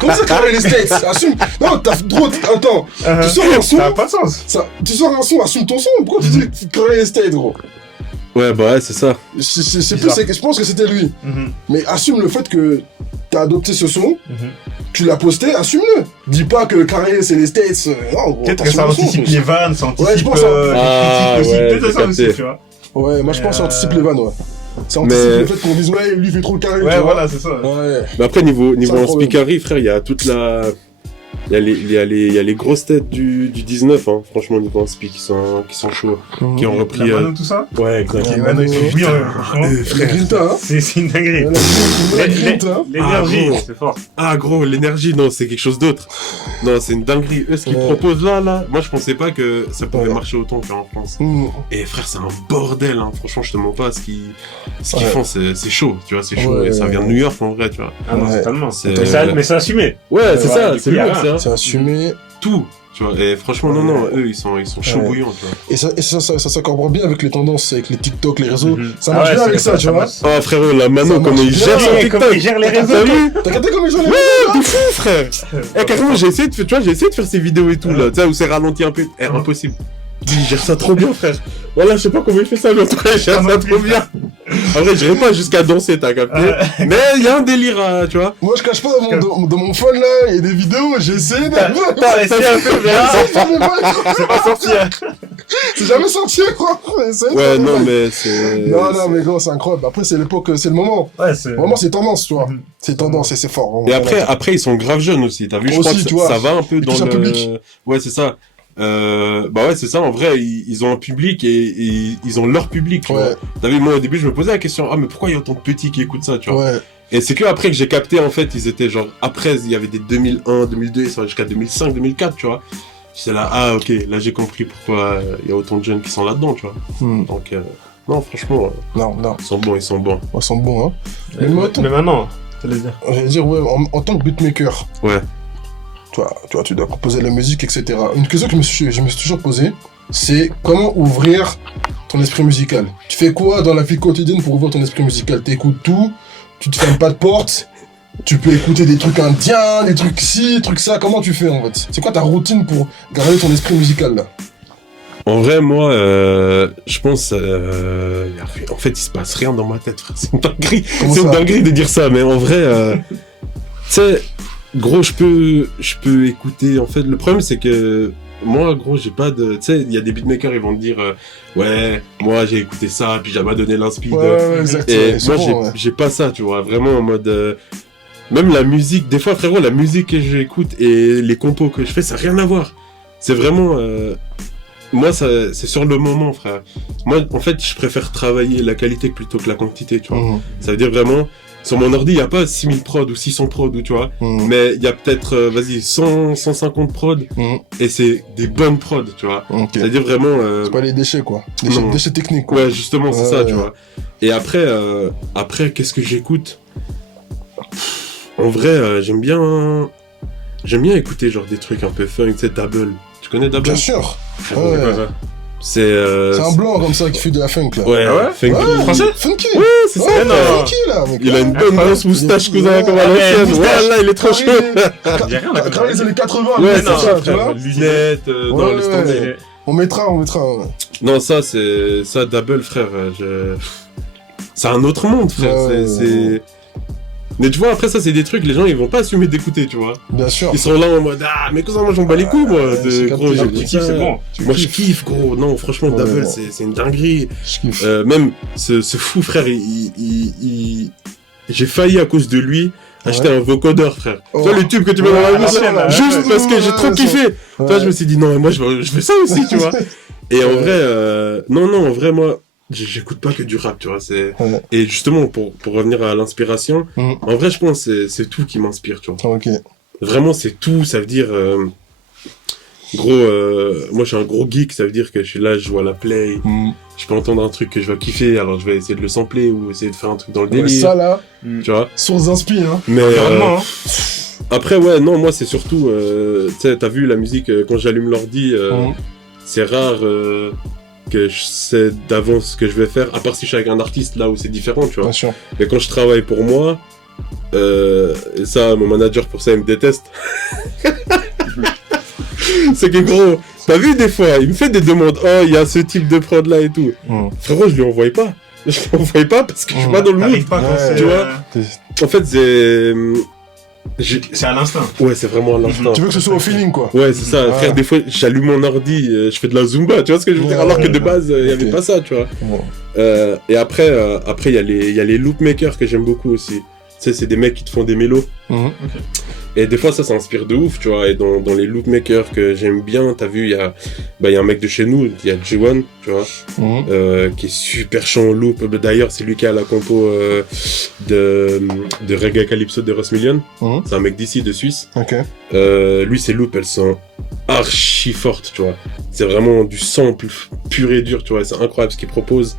Comment ça carré les States? Assume. Non, t'as trop. Attends. Tu sors un son. Ça a pas de sens. Tu sors un son, assume ton son. Pourquoi tu dis carré les States, gros? Ouais, bah ouais, c'est ça. C'est plus, je pense que c'était lui. Mais assume le fait que t'as adopté ce son, tu l'as posté, assume-le. Dis pas que carré c'est les States. Non, gros. Peut-être que ça anticipe les vannes, ça anticipe Ouais, je pense, hein. Ah, les critiques aussi. ouais, Peut-être j'ai ça aussi, capté. tu vois. Ouais, moi je pense que ça anticipe les vannes, ouais. Ça anticipe Mais- le fait qu'on dise ouais, lui il fait trop le carré. tu Ouais, vois. voilà, c'est ça. Ouais. Mais après, niveau C'est un en problème. speakery, frère, il y a toute la. Il y a les grosses têtes du 19, hein. Franchement, niveau en speak, qui sont chauds. Qui ont La repris. Mano, tout ça. Ouais, exact. Ouais, Mano, il fait bouillir, franchement. La grinta, hein. C'est une dinguerie. La grinta. L'énergie, Ah, c'est fort. Ah, gros, l'énergie, non, c'est quelque chose d'autre. Non, c'est une dinguerie. Eux, ce qu'ils Ouais. proposent là, moi, je pensais pas que ça pouvait Ouais. marcher autant qu'en France. Mmh. Et frère, c'est un bordel, hein. Franchement, je te mens pas. Ce qu'ils Ouais. font, c'est chaud, tu vois, c'est chaud. Ouais, et ça ouais, vient de ouais. New York, en vrai, tu vois. Ah non, Ouais. totalement. C'est- Mais c'est assumé. Ouais, c'est Ouais, ça, du c'est coup, y a le rien. c'est C'est assumé. tout, tu vois. Et franchement, non, eux, ils sont chauds Ouais. bouillants, tu vois. Et ça s'accorde bien avec les tendances, avec les TikTok, les réseaux. Mhm. Ça marche Ah ouais, bien c'est avec ça, tu vois. passe. Oh, frérot, la Mano, Ça comment marche il bien. gère son Ouais, TikTok. comment il gère les réseaux. T'as vu? T'as capté comme ils ont les Ouais, de fou, frère. Eh, carrément, j'ai essayé de faire ces vidéos et tout, là, tu sais, où c'est ralenti un peu. Eh, impossible. Il gère ça trop bien, frère. Voilà, je sais pas comment il fait ça, mais en tout cas, il gère ça trop bien. En vrai, j'irai pas jusqu'à danser, t'as capté. Mais il y a un délire, tu vois. Moi, je cache pas dans mon phone là, il y a des vidéos, j'ai essayé de. T'as essayé un peu, mais C'est pas sorti. C'est jamais sorti, quoi. Essaye, Ouais, ça, non, ouais. mais c'est. Non, mais gros, c'est incroyable. Après, c'est l'époque, c'est le moment. Ouais, c'est. Vraiment, c'est tendance, tu vois. Mhm. C'est tendance et c'est fort. vraiment. Et après, ils sont grave jeunes aussi, t'as vu, je Aussi, crois que tu vois. ça va un peu Et dans puis, c'est un le... public. Ouais, c'est ça. Bah ouais, c'est ça, en vrai, ils ont un public et ils ont leur public, tu vois. Ouais, T'as vu, moi, au début, je me posais la question, ah, mais pourquoi il y a autant de petits qui écoutent ça, tu vois. ouais. Et c'est que après que j'ai capté, en fait, ils étaient genre, après, il y avait des 2001, 2002, ça va jusqu'à 2005, 2004, tu vois. J'étais là, ah, ok, là, j'ai compris pourquoi il y a autant de jeunes qui sont là-dedans, tu vois. Hmm. Donc, non, franchement, Non, ils sont bons, ils sont bons. ils sont bons, hein. Mais Mais moi, attends. maintenant, T'allais dire. J'allais dire, ouais, en tant que beatmaker, Ouais. tu dois composer la musique, etc. Une question que je me suis toujours posée, c'est comment ouvrir ton esprit musical. Tu fais quoi dans la vie quotidienne pour ouvrir ton esprit musical? T'écoutes tout, tu te fermes pas de porte, tu peux écouter des trucs indiens, des trucs ci, des trucs ça. Comment tu fais en fait? C'est quoi ta routine pour garder ton esprit musical là? En vrai, moi, je pense, en fait, il se passe rien dans ma tête, frère. C'est une dinguerie. Comment C'est une ça? dinguerie de dire ça, mais en vrai, tu sais, gros, je peux écouter. En fait, le problème, c'est que moi, gros, j'ai pas de, tu sais, il y a des beatmakers, ils vont te dire, ouais, moi, j'ai écouté ça, puis j'avais donné l'inspi. Ouais, exactement. Et moi, souvent, ouais. j'ai pas ça, tu vois, vraiment en mode. Même la musique, des fois, frérot, la musique que j'écoute et les compos que je fais, ça n'a rien à voir. C'est vraiment. Moi, c'est sur le moment, frère. Moi, en fait, je préfère travailler la qualité plutôt que la quantité, tu vois. Mhm. Ça veut dire vraiment. Sur mon ordi, il n'y a pas 6000 prods ou 600 prods, ou, tu vois. Mhm. Mais il y a peut-être, 100, 150 prods. Mhm. Et c'est des bonnes prods, tu vois. Ok. C'est-à-dire vraiment. C'est pas les déchets quoi. Non. Déchets techniques quoi. Ouais, justement, c'est Ouais, ça, ouais. tu vois. Et après, qu'est-ce que j'écoute? En vrai, j'aime bien écouter genre des trucs un peu fun, tu sais, Double. Tu connais Double? Bien sûr. C'est Ouais. quoi ça? C'est C'est un blanc comme ça qui fait de la funk là. Ouais, Ah ouais? funky. Ouais, Français? Funky. Ouais, c'est ça. Ouais, non. funky là. Mec. Il a une bonne Incroyable. grosse moustache, Il est- cousin, comme à Ouais, l'ancienne. moustache. Voilà, il est trop chaud. J'ai rien à Carré les années 80, Ouais, mais c'est ça, ça, tu vois. Lunettes, non, Ouais, laisse ouais. tomber. On mettra. Ouais. Non, ça, Double, frère. C'est un autre monde, frère. Ouais, c'est. Mais tu vois, après, ça, c'est des trucs, les gens, ils vont pas assumer d'écouter, tu vois. Bien sûr. Ils sont là en mode, ah, mais cousin, moi, j'en bats les couilles, moi. Ouais, c'est Gros, capté. j'ai Tu écouté kiffes, ça. c'est bon. Moi, je kiffe, gros. Non, franchement, Ouais, Double, ouais. c'est une dinguerie. Je kiffe. Même ce fou, frère, j'ai failli, à cause de lui, acheter un vocodeur, frère. Oh. Tu vois, les tubes que tu mets dans la Ouais, bouche, ouais, ouais, juste ouais, parce que j'ai trop ouais, kiffé. ouais. Tu vois, je me suis dit, non, mais moi, je veux ça aussi, tu vois. Et en Ouais. vrai, non, en vrai, moi, j'écoute pas que du rap, tu vois. Ouais. Et justement, pour revenir à l'inspiration, Mhm. en vrai, je pense que c'est tout qui m'inspire, tu vois. Ok. Vraiment, c'est tout, ça veut dire... Gros, moi, je suis un gros geek, ça veut dire que je suis là, je joue à la play, Mhm. je peux entendre un truc que je vais kiffer, alors je vais essayer de le sampler ou essayer de faire un truc dans le Ouais, délire, ça là, tu vois. source d'inspi, hein. Mais Environnement, hein. après, ouais, non, moi, c'est surtout, tu sais, t'as vu la musique, quand j'allume l'ordi, Mhm. c'est rare que je sais d'avance ce que je vais faire, à part si je suis avec un artiste là où c'est différent, tu vois. Bien sûr. Mais quand je travaille pour moi, et ça, mon manager pour ça, il me déteste. C'est que gros, t'as vu des fois, il me fait des demandes, oh, il y a ce type de prod là et tout. Mhm. Frérot, je lui envoie pas. Je lui envoie pas parce que je suis pas dans le mood. T'arrives pas quand Ouais, c'est. tu vois. En fait, C'est à l'instinct. ouais, c'est vraiment à l'instant. Tu veux que ce soit au feeling quoi. Ouais, c'est ça. Ouais. Frère, des fois, j'allume mon ordi, je fais de la Zumba, tu vois ce que je veux dire? Ouais, Alors que de ouais, base, il y avait ok. pas ça, tu vois. Ouais. Et après, il y a les loopmakers que j'aime beaucoup aussi. Tu sais, c'est des mecs qui te font des mélos. Mhm. Et des fois, ça inspire de ouf, tu vois. Et dans les loopmakers que j'aime bien, t'as vu, il y a un mec de chez nous, il y a G1, tu vois, Mhm. qui est super chaud en loop. D'ailleurs, c'est lui qui a la compo de Reggae Calypso de Ross Million. Mhm. C'est un mec d'ici, de Suisse. Ok. Lui, ses loops, elles sont archi fortes, tu vois. C'est vraiment du sample pur et dur, tu vois. C'est incroyable ce qu'il propose.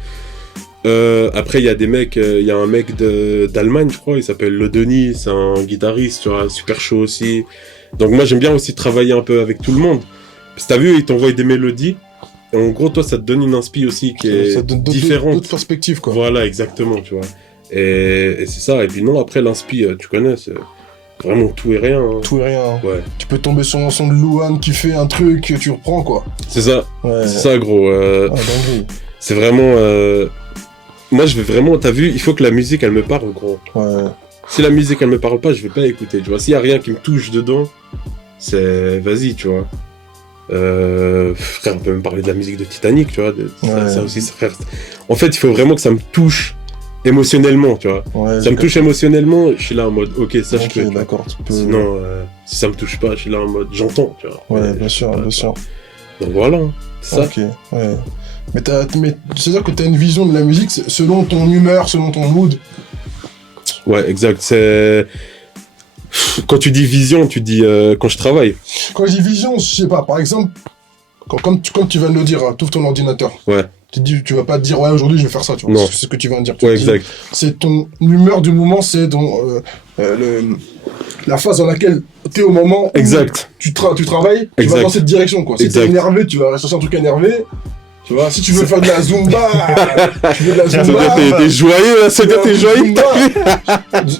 Après, il y a des mecs, il y a un mec d'Allemagne, je crois, il s'appelle Le Denis, c'est un guitariste, tu vois, super chaud aussi. Donc moi, j'aime bien aussi travailler un peu avec tout le monde. Parce que t'as vu, il t'envoie des mélodies. Et en gros, toi, ça te donne une inspi aussi qui est Ça donne différente. d'autres perspectives quoi. Voilà, exactement, tu vois. Et c'est ça. Et puis non, après, l'inspi, tu connais, c'est vraiment tout et rien. Hein. Tout et rien. Ouais, Tu peux tomber sur un son de Louane qui fait un truc, tu reprends quoi. c'est ça, Ouais. c'est ça, gros. Ah, dinguerie. C'est vraiment... Moi, je vais vraiment... T'as vu, il faut que la musique, elle me parle, gros. Ouais. Si la musique, elle me parle pas, je vais pas écouter, tu vois. S'il y a rien qui me touche dedans, c'est... Vas-y, tu vois. Frère, on peut même parler de la musique de Titanic, tu vois. Ça aussi, frère. En fait, il faut vraiment que ça me touche émotionnellement, tu vois. Ouais, Ça me touche émotionnellement, je suis là en mode, ok, ça, je Ok, peux. Tu vois. d'accord. Tu peux... Sinon, si ça me touche pas, je suis là en mode, j'entends, tu vois. Ouais, Mais bien je sûr, sais pas, bien tu sûr. vois. Donc voilà, hein. C'est ça. Ok, ouais. Mais c'est-à-dire que t'as une vision de la musique selon ton humeur, selon ton mood. Ouais, exact. C'est... Quand tu dis vision, tu dis quand je travaille. Quand je dis vision, je sais pas, par exemple, comme tu viens de le dire, hein, t'ouvres ton ordinateur. Ouais. Tu vas pas te dire, ouais, aujourd'hui je vais faire ça, tu vois. Non. C'est ce que tu viens de dire. Tu Ouais, te dis, exact. c'est ton humeur du moment, c'est la phase dans laquelle t'es au moment où Exact. tu travailles, tu Exact. vas dans cette direction, quoi. Si Exact. t'es énervé, tu vas chercher un truc énervé. Tu vois, si tu veux faire de la Zumba, tu veux de la Ça veut Zumba. dire t'es joyeux, là, ça veut dire t'es joyeux.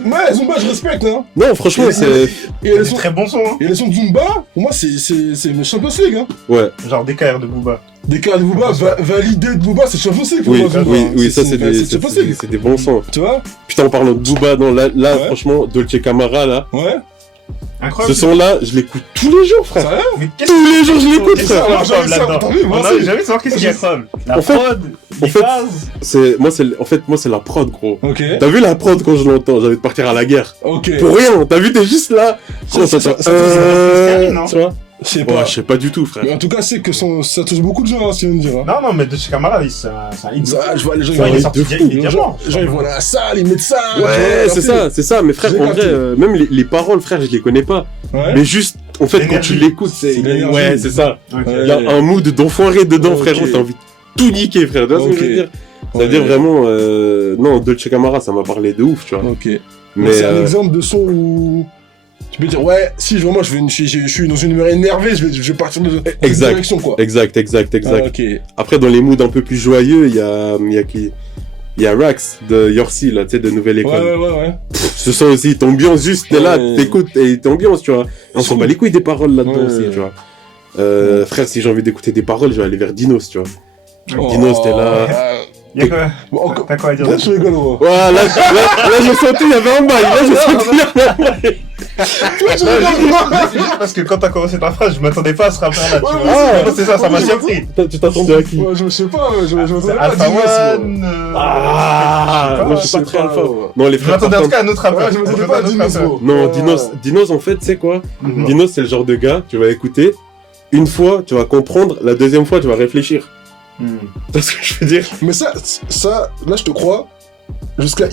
Ouais, Zumba, je respecte, hein. Non, franchement, c'est... Et les C'est sons, très bon son, hein. et les sons de Zumba, pour moi, c'est une Champions League, hein. Ouais, Genre DKR de Booba. Des cas de Booba, validé de Booba, c'est Champions League pour oui, moi, Zumba. oui, ça, c'est Champions League. des bons sons. Tu vois? Putain, en parlant de Booba, non, là, Ouais. franchement, Dolce Camara, là, Ouais. ce Incroyable. son-là, je l'écoute tous les jours, frère. Ça va? Mais Tous les jours, je l'écoute, Qu'est-ce frère. qu'on Alors, j'avais ça, là-dedans t'as vu, moi On a aussi. jamais savoir qu'est-ce qu'il y a comme. La En fait- prod, les fait- phases. Moi, c'est la prod, gros. Ok. T'as vu la prod quand je l'entends? J'ai envie de partir à la guerre. Ok. Pour rien, t'as vu, t'es juste là. Gros, Ça, t'entends, c'est non tu vois? Je sais Ouais, pas. je sais pas du tout, frère. Mais en tout cas, c'est que ça touche beaucoup de gens, hein, si on me dire. Hein. Non, non, mais de chez Camara, c'est un hit. Ça, je vois les gens, Ça, il est Ouais, sorti, de fou. il est les diamant. gens, ils vont à la salle, ils mettent ça. tu vois, Ouais, c'est capté. ça. Mais frère, J'ai en vrai, capté. même les paroles, frère, je les connais pas. Ouais. Mais juste, en fait, quand tu L'énergie. l'écoutes, C'est l'énergie. ouais, c'est ça. Ok. Ouais. Il y a un mood d'enfoiré dedans, Ok. frérot. T'as envie de tout niquer, frère. Tu vois ce que je veux Ok. dire? Ça Ouais. veut dire vraiment, non, Dolce Camara, ça m'a parlé de ouf, tu vois. Ok. Mais, c'est un exemple de son où tu peux dire, ouais, si vraiment je suis dans une humeur énervée, je vais partir dans une Exact. direction, quoi. exact. Ah, ok. Après, dans les moods un peu plus joyeux, il y a Rax de Yorsi, là, tu sais, de Nouvelle Ouais, École. ouais. Ce son aussi, t'ambiance juste, t'es là, Ouais. t'écoutes et t'ambiance, tu vois. Et on s'en bat les couilles des paroles là-dedans Ouais. aussi, tu vois. Frère, si j'ai envie d'écouter des paroles, je vais aller vers Dinos, tu vois. Oh. Dinos, t'es là. Il y a quoi Bon, encore. T'as quoi à dire Là, dessus je rigole, moi. Voilà, là, je sentais, il y avait un bail, là, je sentais, il y avait un bail. Là, je rigole, moi. C'est juste parce que quand t'as commencé ta phrase, je m'attendais pas à ce rappeur-là, tu Ouais, vois. ouais, Moi, c'est ça, ça m'a ouais, surpris. Tu t'attendais à qui? Ouais, je sais pas, je m'attendais C'est pas à Alpha Dinos, moi. One. Ah, moi, je suis pas très alpha. Non, les Je frères m'attendais en tout cas à un autre rappeur. Ouais, je m'attendais pas à Dinos, moi. Non, Ouais. Dinos, en fait, tu sais quoi? Mhm. Dinos, c'est le genre de gars, tu vas écouter, une fois, tu vas comprendre, la deuxième fois, tu vas réfléchir. Hmm. Tu vois ce que je veux dire? Mais ça, là, je te crois. Jusqu'à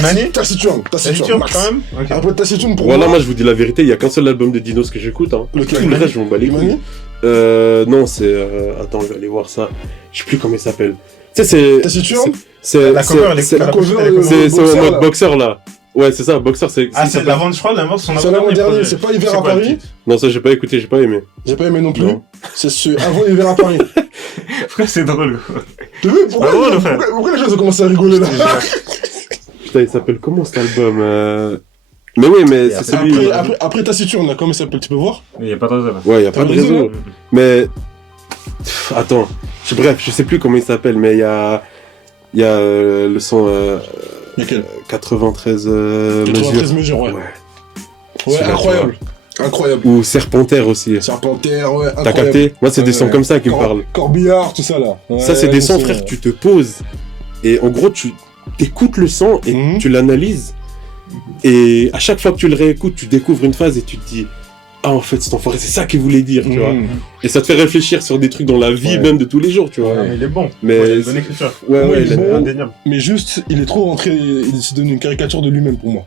Mani Taciturne. C'est sûr, Max. quand même. Ok. Après Taciturne, pour Voilà, moi, je vous dis la vérité, il y a qu'un seul album de Dinos que j'écoute, hein. Lequel? Tout le reste, je m'en bats les couilles. Mani Non, c'est, attends, je vais aller voir ça. Je sais plus comment il s'appelle. Tu sais, c'est, Taciturne La cover, elle est c'est, la cover, elle est c'est en boxeur, mode là. boxeur, là. Ouais, c'est ça, boxeur, c'est, Ah, il c'est s'appelle- l'avant, je crois, l'avant, son C'est l'avant-dernier, projet. c'est pas Hiver C'est à quoi le Paris. titre Non, ça, j'ai pas écouté, j'ai pas aimé. J'ai pas aimé non plus. Non. C'est ce avant Hiver à Paris. Pourquoi c'est drôle? T'as vu pourquoi, Ah, drôle, frère. pourquoi les gens ont commencé à rigoler là? Putain, il s'appelle comment cet album? Mais oui, mais Et c'est après- celui. Après Taciturne, là, comment il s'appelle? Tu peux voir? Il y a pas de raison là. Ouais, y a pas de T'as raison, réseau. Mais. Attends. Bref, je sais plus comment il s'appelle, mais il y a. Il y a le son Lequel 93 93 mesures. mesures, ouais. Ouais. Ouais, Celui-là, incroyable. Incroyable. Ou Serpentaire aussi. Serpentaire, ouais, T'as incroyable. capté? Moi, c'est des sons Ouais. comme ça qui me parlent. Corbillard, tout ça là. Ouais, Ça, c'est des sons, c'est- frère, tu te poses. Et en gros, tu écoutes le son et Mhm. tu l'analyses. Et à chaque fois que tu le réécoutes, tu découvres une phase et tu te dis, ah, en fait, cet enfoiré, c'est ça qu'il voulait dire, tu vois. Mhm. Et ça te fait réfléchir sur des trucs dans la vie, Ouais. même de tous les jours, tu vois. Non, mais il est bon. Mais Ouais, il a une c'est- bonne écriture. Ouais, Ouais, ouais, il il est a- bon. Indéniable. Mais juste, il est trop rentré, il s'est devenu une caricature de lui-même pour moi.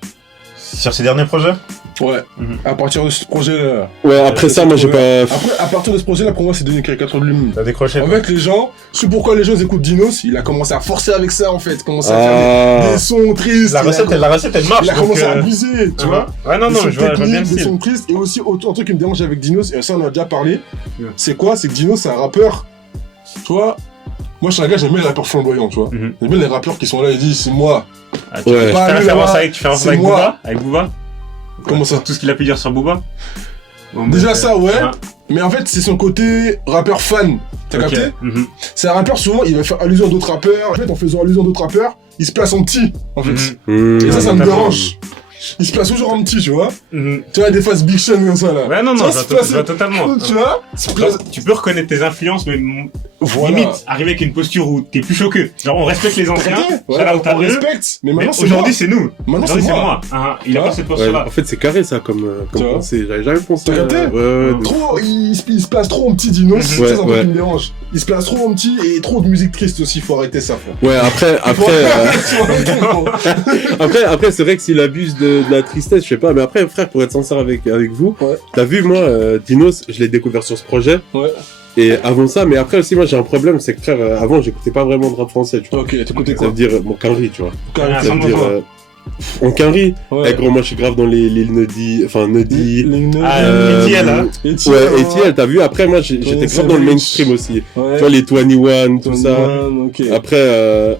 Sur ses derniers projets? Ouais. Mhm. À partir de ce projet-là. Ouais, après ça, moi, j'ai pas. Après, à partir de ce projet-là, pour moi, c'est devenu une caricature de lui-même. T'as décroché? En quoi. fait, les gens, je sais pourquoi les gens écoutent Dinos, il a commencé à forcer avec ça, en fait. Commencé à faire Ah. des sons tristes. La il a recette, com- elle marche. il a donc, commencé à abuser, tu vois. Ouais, non, Des non, sons je vois bien le techniques, des style. sons tristes. Et aussi, un truc qui me dérange avec Dinos, et ça, on en a déjà parlé, Ouais. c'est quoi? C'est que Dinos, c'est un rappeur, tu vois. Moi, je suis un gars, j'aime bien les rappeurs flamboyants, tu vois. Mhm. J'aime bien les rappeurs qui sont là et disent, c'est moi. Ah, tu Ouais. fais Pas lui, référence là-bas, avec, tu fais référence c'est avec moi. Booba? Avec Booba? Comment ça? Tout ce qu'il a pu dire sur Booba? Bon, Déjà bah, ça, ouais. ah, Mais en fait, c'est son côté rappeur fan. T'as ok. capté? Mhm. C'est un rappeur, souvent, il va faire allusion à d'autres rappeurs. En fait, en faisant allusion à d'autres rappeurs, il se place en petit, en fait. Mhm. Hmm. Et ça me totalement. dérange. Il se place toujours en petit, tu vois. Mhm. Tu vois, des phases Big Sean comme ça, là. Ouais, non, Ça, non, se je placer- vois totalement. Tu vois? Se place- Genre, tu peux reconnaître tes influences, mais Voilà. limite, arriver avec une posture où t'es plus choqué. Genre, on respecte les T'as anciens, capté? shout Ouais, out à on eux, respecte. Mais mais maintenant, c'est aujourd'hui, moi. c'est nous. Maintenant, Aujourd'hui, c'est c'est moi. moi. Ah, il a Ouais. pas cette Ouais, posture-là. en fait, c'est carré ça comme Tu vois. pensée. J'avais jamais pensé. T'as capté? Ouais, de- Trop, il se place trop en petit, Dinos. Mhm. Ça, c'est un truc Ouais. qui me dérange. Il se place trop en petit et trop de musique triste aussi. Faut arrêter ça, frère. Ouais, après, Faut arrêter, gros. après, c'est vrai que s'il abuse de la tristesse, je sais pas, mais après, frère, pour être sincère avec vous, Ouais. t'as vu, moi, Dinos, je l'ai découvert sur ce projet, Ouais. et avant ça, mais après aussi, moi, j'ai un problème, c'est que, frère, avant, j'écoutais pas vraiment de rap français, tu vois. Ok, t'écoutais Ça quoi? veut dire, mon carré, tu vois. Ah, Ça veut dire, En Quinry. Ouais. Eh gros, moi je suis grave dans les Nuddy, enfin Nuddy. ETL, hein. Ouais, ETL, t'as vu, après moi j'étais grave dans le mainstream aussi. Ouais. Tu vois, les 21, tout ça. Ok. Après,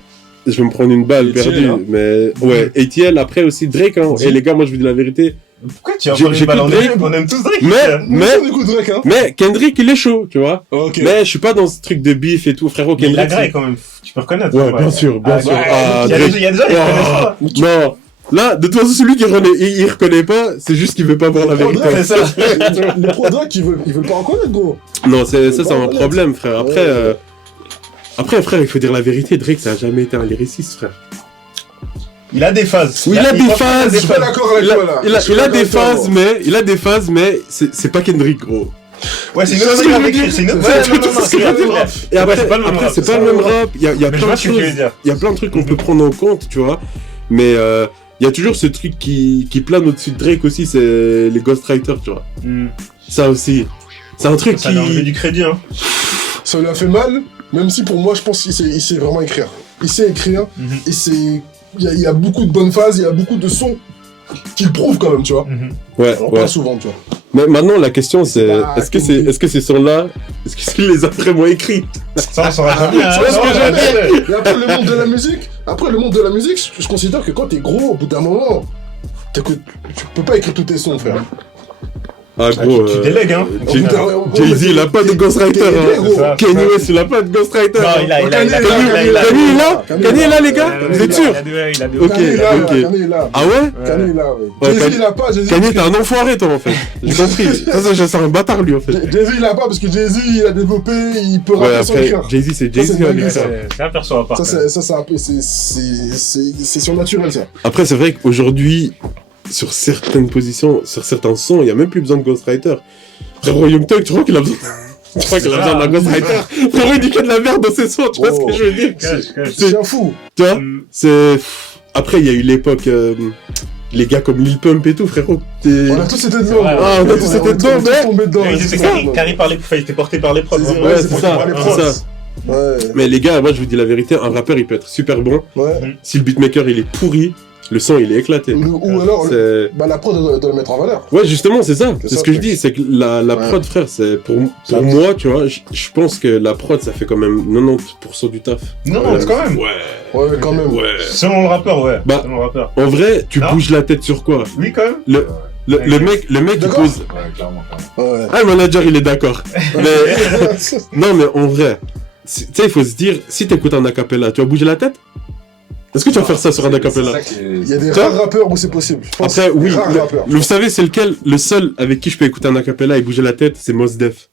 je vais me prendre une balle ATL, perdue, hein. mais ouais, ATL, après aussi Drake, hein. Et les gars, moi je vous dis la vérité. Pourquoi tu as J'ai- encore une balle en j'écoute Drake? On aime tous Drake. Mais On écoute Drake, hein. mais Kendrick, il est chaud, tu vois. Ok. Mais je suis pas dans ce truc de beef et tout, frérot. Mais il la Kendrick. graille quand même, tu peux reconnaître. Ouais, bien sûr, bien sûr. Ah, Il y a Drake. des gens qui connaissent pas. Non. Là, de toute façon, celui qui il reconnaît pas, c'est juste qu'il veut pas voir la vérité. C'est ça. Les pro Drake, ils veulent pas reconnaître, gros. Non, ça, c'est pas un honnête. problème, frère. Après, Ouais. après, frère, il faut dire la vérité. Drake, ça a jamais été un lyriciste, frère. Il a des phases. Oui, il a des phases. Je suis pas d'accord avec Il a, toi, là. il a- Je suis il a d'accord des avec toi, phases, moi. mais c'est pas Kendrick, gros. Ouais, c'est une C'est autre ce que je manière veux d'écrire. dire. C'est une autre. C'est Ouais, tout non, non, ce que c'est je veux dire. vrai. Et après, c'est pas le même rap, c'est c'est pas ça, le même ouais. rap. Il y a Mais plein je de vois ce que tu veux choses. dire. Il y a plein de trucs qu'on peut prendre en compte, tu vois. Mais il y a toujours ce truc qui plane au-dessus de Drake aussi, c'est les ghostwriters, tu vois. Ça aussi. C'est un truc Ça lui a enlevé qui... du crédit, hein. Ça lui a fait mal, même si pour moi, je pense qu'il sait vraiment écrire. Il sait écrire, et c'est... Il y a beaucoup de bonnes phases, il y a beaucoup de sons qu'il prouve quand même, tu vois. Ouais, Alors, ouais. pas souvent, tu vois. Mais maintenant, la question, c'est... pas Est-ce que ces sons-là... Est-ce qu'il les a vraiment écrits? Ça, on saura jamais. Tu vois ce que je veux dire? Et après, le monde de la musique, je considère que quand t'es gros, au bout d'un moment, tu peux pas écrire tous tes sons, frère. Ah, gros... Tu délègues, hein. Jay-Z, il a pas de ghostwriter, hein. gros. ça. Kanye West, il a pas de ghostwriter. Non, hein. il a. Kanye est là? Kanye est là, les gars? Vous êtes sûrs? Il a deux. Ok, Kanye est là, ok. Kanye est là. Ah ouais? Kanye est là, ouais. Ouais, Jay-Z, Kanye- il a pas, Jay-Z. Kanye, t'es un enfoiré, toi, en fait. J'ai compris. Ça, c'est un bâtard, lui, en fait. Jay-Z, il a pas, parce que Jay-Z, il a développé, il peut Ouais, rapper sans après, écrire. Jay-Z, c'est Ça, Jay-Z, c'est hein, dingue, lui. ça. C'est un perso à part. Ça, c'est un peu, c'est surnaturel, ça. Après, c'est vrai qu'aujourd'hui, sur certaines positions, sur certains sons, il n'y a même plus besoin de ghostwriter. Frérot Young Thug, tu crois qu'il a besoin tu crois qu'il a besoin d'un ghostwriter? Frérot, il dit que de la merde dans ses sons, tu vois ce que je veux dire? C'est un fou. Tu vois, c'est... Après, il y a eu l'époque... les gars comme Lil Pump et tout, frérot. On a tous été dedans. Ouais, Ah, on a tous été dedans, mais... tombé dedans. Il était carré par les prods, il était porté par les prods. C'est- vraiment. Ouais, c'est c'est pour ça, voir les c'est prods. ça. Ouais. Mais les gars, moi, je vous dis la vérité, un rappeur, il peut être super bon. Ouais. Si le beatmaker, il est pourri, le son, il est éclaté. Ou alors, C'est... bah, la prod doit le mettre en valeur. Ouais, justement, c'est ça. C'est C'est ça, ce que je mec. dis. C'est que la Ouais. prod, frère, c'est pour Ça- moi, tu vois, je pense que la prod, ça fait quand même 90% du taf. Non, quand même. Ouais. Ouais, quand même. Ouais. Selon le rappeur, ouais. Bah, Selon le rappeur. En vrai, tu Non. bouges la tête sur quoi? Oui, quand même. Le mec, il D'accord. pose. Ouais, clairement. Ouais. Ah, le manager, il est d'accord. Mais non, mais en vrai, tu sais, il faut se dire, si t'écoutes un acapella, tu vas bouger la tête? Est-ce que tu vas faire ça sur un acapella? Il y a des Ça rares rappeurs où c'est possible. Je pense Après, oui. rares rappeurs. Vous savez, c'est lequel? Le seul avec qui je peux écouter un acapella et bouger la tête, c'est Mos Def.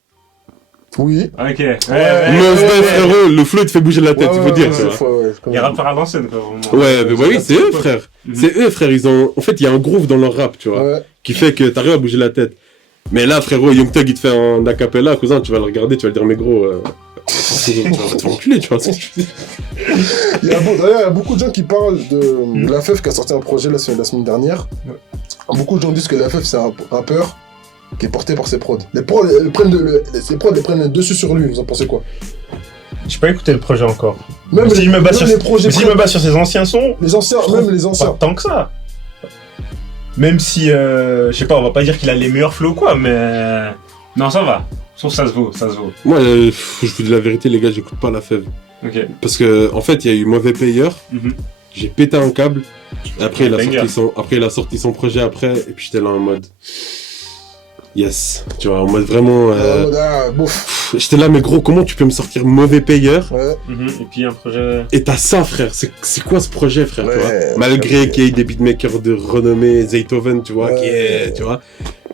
Oui. Ok. Mos Def, frérot, le flow, il te fait bouger la tête, il faut dire, tu vois. Il y a rappeur à l'ancienne, quoi. vraiment. Ouais, mais oui, c'est eux, frère. Mhm. C'est eux, frère. Ils ont, en fait, il y a un groove dans leur rap, tu vois, Ouais. qui fait que t'arrives à bouger la tête. Mais là, frérot, Young Thug, il te fait un acapella, cousin, tu vas le regarder, tu vas le dire, mais gros, tu vas te faire enculer, tu vois. ce que je veux dire. D'ailleurs, il y a beaucoup de gens qui parlent de la FF qui a sorti un projet la semaine dernière. Beaucoup de gens disent que la FF c'est un rappeur qui est porté par ses prods. Les prods, ses prods, ils prennent le dessus sur lui. Vous en pensez quoi? J'ai pas écouté le projet encore. Même Si je me base même sur les projets, si je me base sur ses anciens sons, les anciens, même les pas anciens. tant que ça. Même si, je sais pas, on va pas dire qu'il a les meilleurs flows quoi, mais non, ça va. Je trouve que ça se vaut, ça se vaut. Moi, je vous dis la vérité, les gars, j'écoute pas la fève. Ok. Parce que, en fait, il y a eu mauvais payeur. Mhm. J'ai pété un câble. Et après, Banger. il a sorti son projet après. Et puis, j'étais là en mode. Yes. Tu vois, en mode vraiment. Bouf. J'étais là, mais gros, comment tu peux me sortir mauvais payeur? Ouais. Et puis un projet. Et t'as ça, frère. C'est quoi ce projet, frère, tu vois? Ouais, Malgré ouais. qu'il y ait des beatmakers de renommée, Zaytoven, tu vois, Ouais. qui est, tu vois.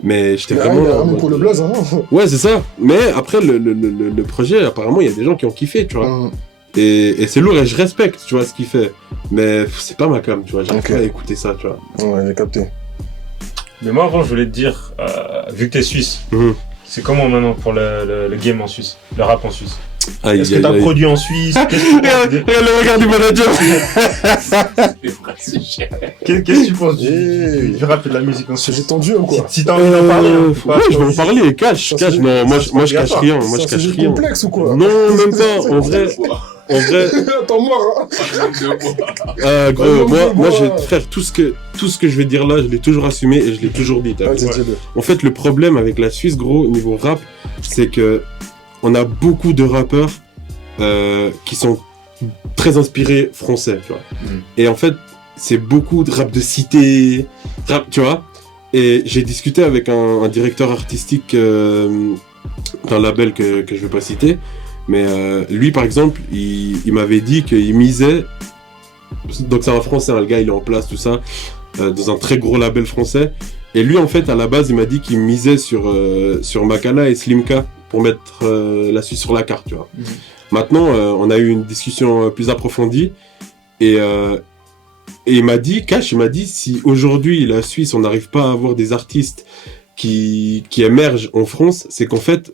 Mais j'étais Il y a vraiment là. en un mode- pour le blaze, hein. Ouais, c'est ça. Mais après, le projet, apparemment, il y a des gens qui ont kiffé, tu vois. Et c'est lourd et je respecte, tu vois, ce qu'il fait. Mais c'est pas ma cam, tu vois. J'arrive Ok. pas à écouter ça, tu vois. Ouais, j'ai capté. Mais moi avant, je voulais te dire, vu que t'es suisse, Mhm. c'est comment maintenant pour le game en Suisse, le rap en Suisse? Aïe, Est-ce que aïe, t'as aïe. produit en Suisse? Qu'est-ce que tu penses Regarde le regard du manager. Qu'est-ce que tu penses Hey. du rap et de la musique en Suisse? Sujet tendu ou quoi? Si t'as envie d'en parler, hein, faut pas- Ouais, je vais en parler, cache, Ça, cache. c'est- Non, moi, je cache rien, moi, C'est je un cache sujet rien. complexe ou quoi? Non, même pas, en vrai. en vrai, Attends, moi, gros, moi, frère, tout ce que je vais dire là, je l'ai toujours assumé et je l'ai toujours dit. Vas-y, Ouais. dis-le. En fait, le problème avec la Suisse, gros, niveau rap, c'est que on a beaucoup de rappeurs qui sont très inspirés français, tu vois. Et en fait, c'est beaucoup de rap de cité, rap, tu vois. Et j'ai discuté avec un directeur artistique d'un label que je vais pas citer, mais lui, par exemple, il m'avait dit qu'il misait. Donc c'est un Français, hein, le gars, il est en place, tout ça, dans un très gros label français. Et lui, en fait, à la base, il m'a dit qu'il misait sur Makala et Slimka pour mettre la Suisse sur la carte, tu vois. Maintenant, on a eu une discussion plus approfondie et il m'a dit, Cash, il m'a dit, si aujourd'hui, la Suisse, on n'arrive pas à avoir des artistes qui émergent en France, c'est qu'en fait,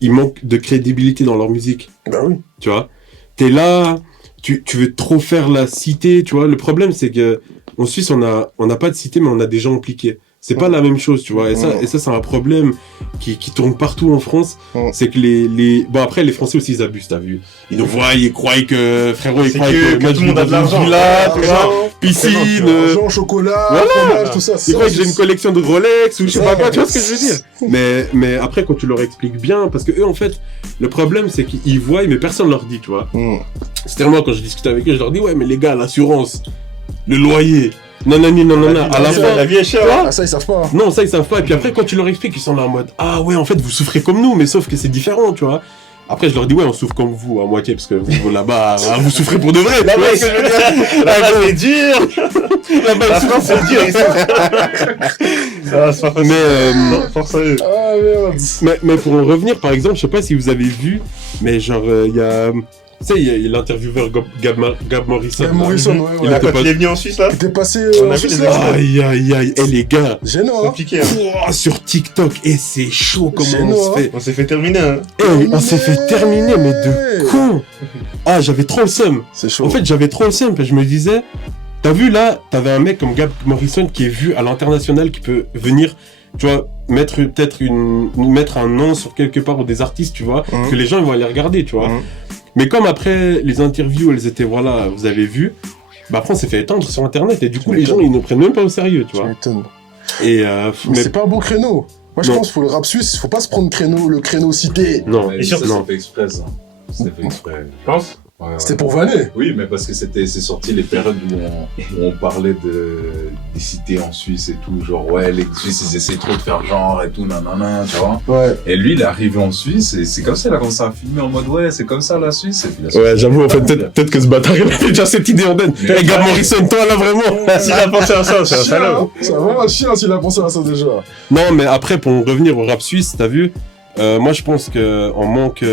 il manque de crédibilité dans leur musique. Bah oui. Tu vois, t'es là, tu veux trop faire la cité, tu vois. Le problème, c'est que en Suisse, on n'a pas de cité, mais on a des gens impliqués. C'est pas la même chose, tu vois. Et ça, c'est un problème qui tourne partout en France. C'est que bon, après, les Français aussi, ils abusent, t'as vu. Ils nous voient, ils croient que, frérot, ils croient que tout le monde a de l'argent. Piscine, argent, chocolat, fromage, tout ça. ils croient que j'ai une collection de Rolex ou je sais pas quoi, tu vois ce que je veux dire. Mais après, quand tu leur expliques bien, parce que eux, en fait, le problème, c'est qu'ils voient, mais personne leur dit, tu vois. C'est moi, quand je discute avec eux, je leur dis, ouais, mais les gars, l'assurance, le loyer, non, à la fin, la vie est chère. Ah, ça, ils savent pas. non, ça, ils savent pas. Et puis après, quand tu leur expliques, ils sont là en mode, ah ouais, en fait, vous souffrez comme nous, mais sauf que c'est différent, tu vois. Après, je leur dis, ouais, on souffre comme vous, à moitié, parce que vous, là-bas, vous souffrez pour de vrai. Là-bas, c'est dur. Là-bas, c'est dur. Ça, c'est pas mais, Ah, merde. mais pour en revenir, par exemple, je sais pas si vous avez vu, mais genre, il y a... Tu sais, il y a l'intervieweur Gab Morrison. Gab Morrison, ouais. Il est venu en Suisse, là. T'es passé On a en vu Suisse, les là. Aïe, les gars. Gênant, hein. Compliqué, hein. Pouah, sur TikTok, et c'est chaud comment Gênant, on se fait. On s'est fait terminer, hein. On s'est fait terminer, mais de con. Ah, j'avais trop le seum. C'est chaud. En fait, j'avais trop le seum, parce que je me disais, t'as vu là, t'avais un mec comme Gab Morrison qui est vu à l'international, qui peut venir, tu vois, mettre un nom sur quelque part ou des artistes, tu vois, que les gens ils vont aller regarder, tu vois. Mais comme après les interviews, elles étaient, voilà, vous avez vu, bah après on s'est fait étendre sur internet et du coup les gens ils ne prennent même pas au sérieux, tu vois. Et mais c'est pas un bon créneau. Moi je Non. pense pour le rap suisse, faut pas se prendre le créneau cité. non, Mais Et ça, surtout- c'est fait exprès, ça. C'était fait exprès. Je pense. Ouais, ouais. C'était pour vanner. Oui, mais parce que c'est sorti les périodes où on parlait des cités en Suisse et tout, genre ouais, les Suisses ils essaient trop de faire genre et tout, nanana, tu vois. Ouais. Et lui, il est arrivé en Suisse et c'est comme ça, il a commencé à filmer en mode ouais, c'est comme ça la Suisse. Et puis, la Suisse, Ouais, j'avoue, en fait, peut-être que ce bâtard, il avait déjà cette idée en tête. Mais- Eh, Gab Morrison, toi, là, vraiment. S'il a pensé à ça, c'est un salaud. Ça va un chien s'il a pensé à ça déjà. Non, mais après, pour en revenir au rap suisse, t'as vu, moi, je pense qu'on manque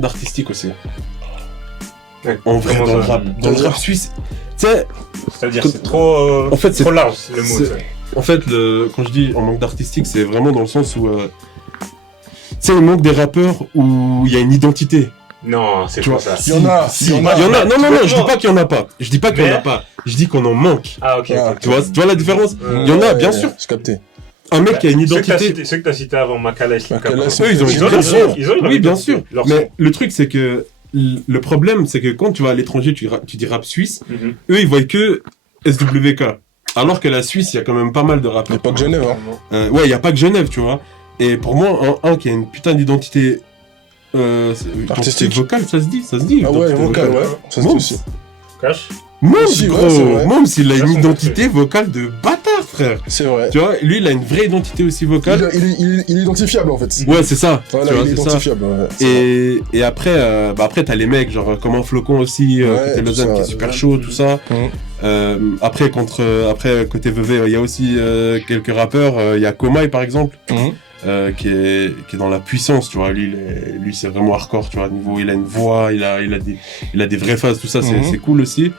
d'artistique aussi. En vrai, Comment dans le ça rap suisse, tu sais, C'est-à-dire, c'est trop, en fait, c'est trop large, le mot. c'est- en fait, quand je dis on manque d'artistique, c'est vraiment dans le sens où, tu sais, il manque des rappeurs où il y a une identité. Non, c'est Tu pas vois, ça. Il y en a. Si, il y en a. Non, je dis pas qu'il y en a pas. Je dis pas qu'il y en a Mais- pas. Je dis qu'on en manque. Ah, ok. Ah, ok. Tu vois la différence? Il y en a, bien sûr. J'ai capté. Un mec qui a une Ceux que t'as identité. cité- Ceux que t'as cités avant, Makala et Slimka. Makala, par c'est- exemple. Eux, ils ont Ils ont bien leur sûr. Ils ont leur Oui, bien identité, sûr. leur Mais le truc, c'est que le problème, c'est que quand tu vas à l'étranger, tu dis rap suisse, son. Mhm. eux, ils voient que SWK. Alors que la Suisse, il y a quand même pas mal de Il n'y a rappeurs. pas que Genève, hein. Ouais, il n'y a pas que Genève, tu vois. Et pour moi, un qui a une putain d'identité Artistique. vocale, ça se dit. Ah ouais, identité vocal, ouais. Ça se dit Moms. aussi. Cash. Moms, Aussi, ouais, gros. c'est vrai. Moms, il a Ça, une c'est identité vocale de bâtard, frère. C'est vrai. Tu vois, lui, il a une vraie identité aussi vocale. Il est identifiable en fait. Ouais, c'est ça. Voilà, tu vois, il est c'est ça. identifiable. Ouais, c'est vrai. Et après t'as les mecs genre comme un flocon aussi Ouais, côté tout Lausanne ça, qui est ouais. super chaud, tout ça. Après côté Vevey, il y a aussi quelques rappeurs. Il y a Komai par exemple qui est dans la puissance, tu vois. Lui c'est vraiment hardcore, tu vois. Niveau, il a une voix, il a des vraies phases, tout ça, c'est cool aussi.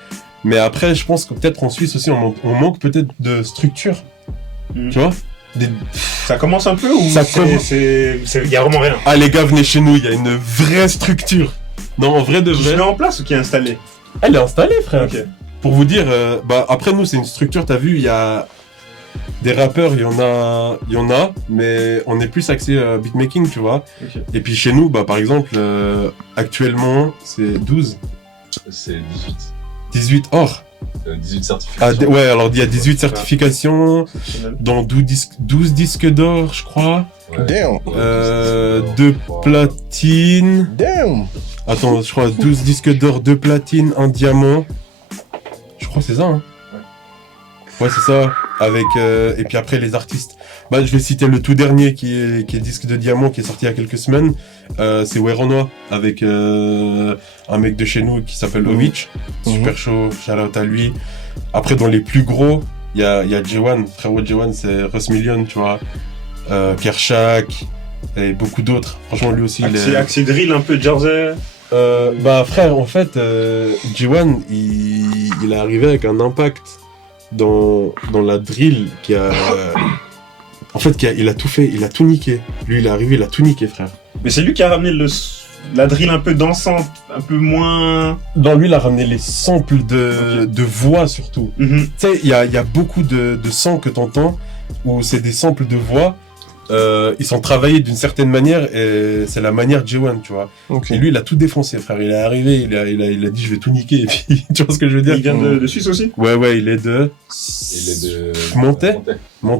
Mais après, je pense que peut-être en Suisse aussi, on manque peut-être de structure, tu vois. Ça commence un peu ou Ça il y a vraiment rien? Ah les gars, venez chez nous, il y a une vraie structure. Non, en vrai de Qui se vrai. met en place ou qui est installé? Elle est installée, frère. Ok. Pour vous dire, après nous, c'est une structure, t'as vu, il y a Des rappeurs, il y en a, mais on est plus axé beatmaking, tu vois. Ok. Et puis chez nous, bah, par exemple, actuellement, c'est 12, C'est 18. 18 or. 18 Ah, certifications. ouais, alors il y a 18 certifications, Exceptionnel. dans 12 disques d'or, je crois. Ouais. Damn. 2 platines. Damn. Attends, je crois 12 disques d'or, 2 platines, 1 diamant. Je crois que c'est ça, hein. Ouais, c'est ça. Avec et puis après les artistes. Bah, je vais citer le tout dernier qui est disque de diamant qui est sorti il y a quelques semaines. C'est Weronois avec un mec de chez nous qui s'appelle Ovich. Super chaud, shout out à lui. Après dans les plus gros, il y a J1, frérot J1, c'est Russ Million, tu vois. Kershak et beaucoup d'autres. Franchement lui aussi il est... Axé drill un peu Jersey. bah frère, en fait, J1, il est arrivé avec un impact dans la drill qui a... en fait, il a tout fait, il a tout niqué. Lui, il est arrivé, il a tout niqué, frère. Mais c'est lui qui a ramené la drill un peu dansante, un peu moins... Dans lui, il a ramené les samples de voix, surtout. Mhm. Tu sais, il y a beaucoup de sons que t'entends, où c'est des samples de voix, ils sont travaillés d'une certaine manière, et c'est la manière J1, tu vois. Ok. Et lui, il a tout défoncé, frère. Il est arrivé, il a dit, je vais tout niquer, et puis, tu vois ce que je veux dire? Il vient de Suisse aussi. Ouais, il est de... Il est de Montais.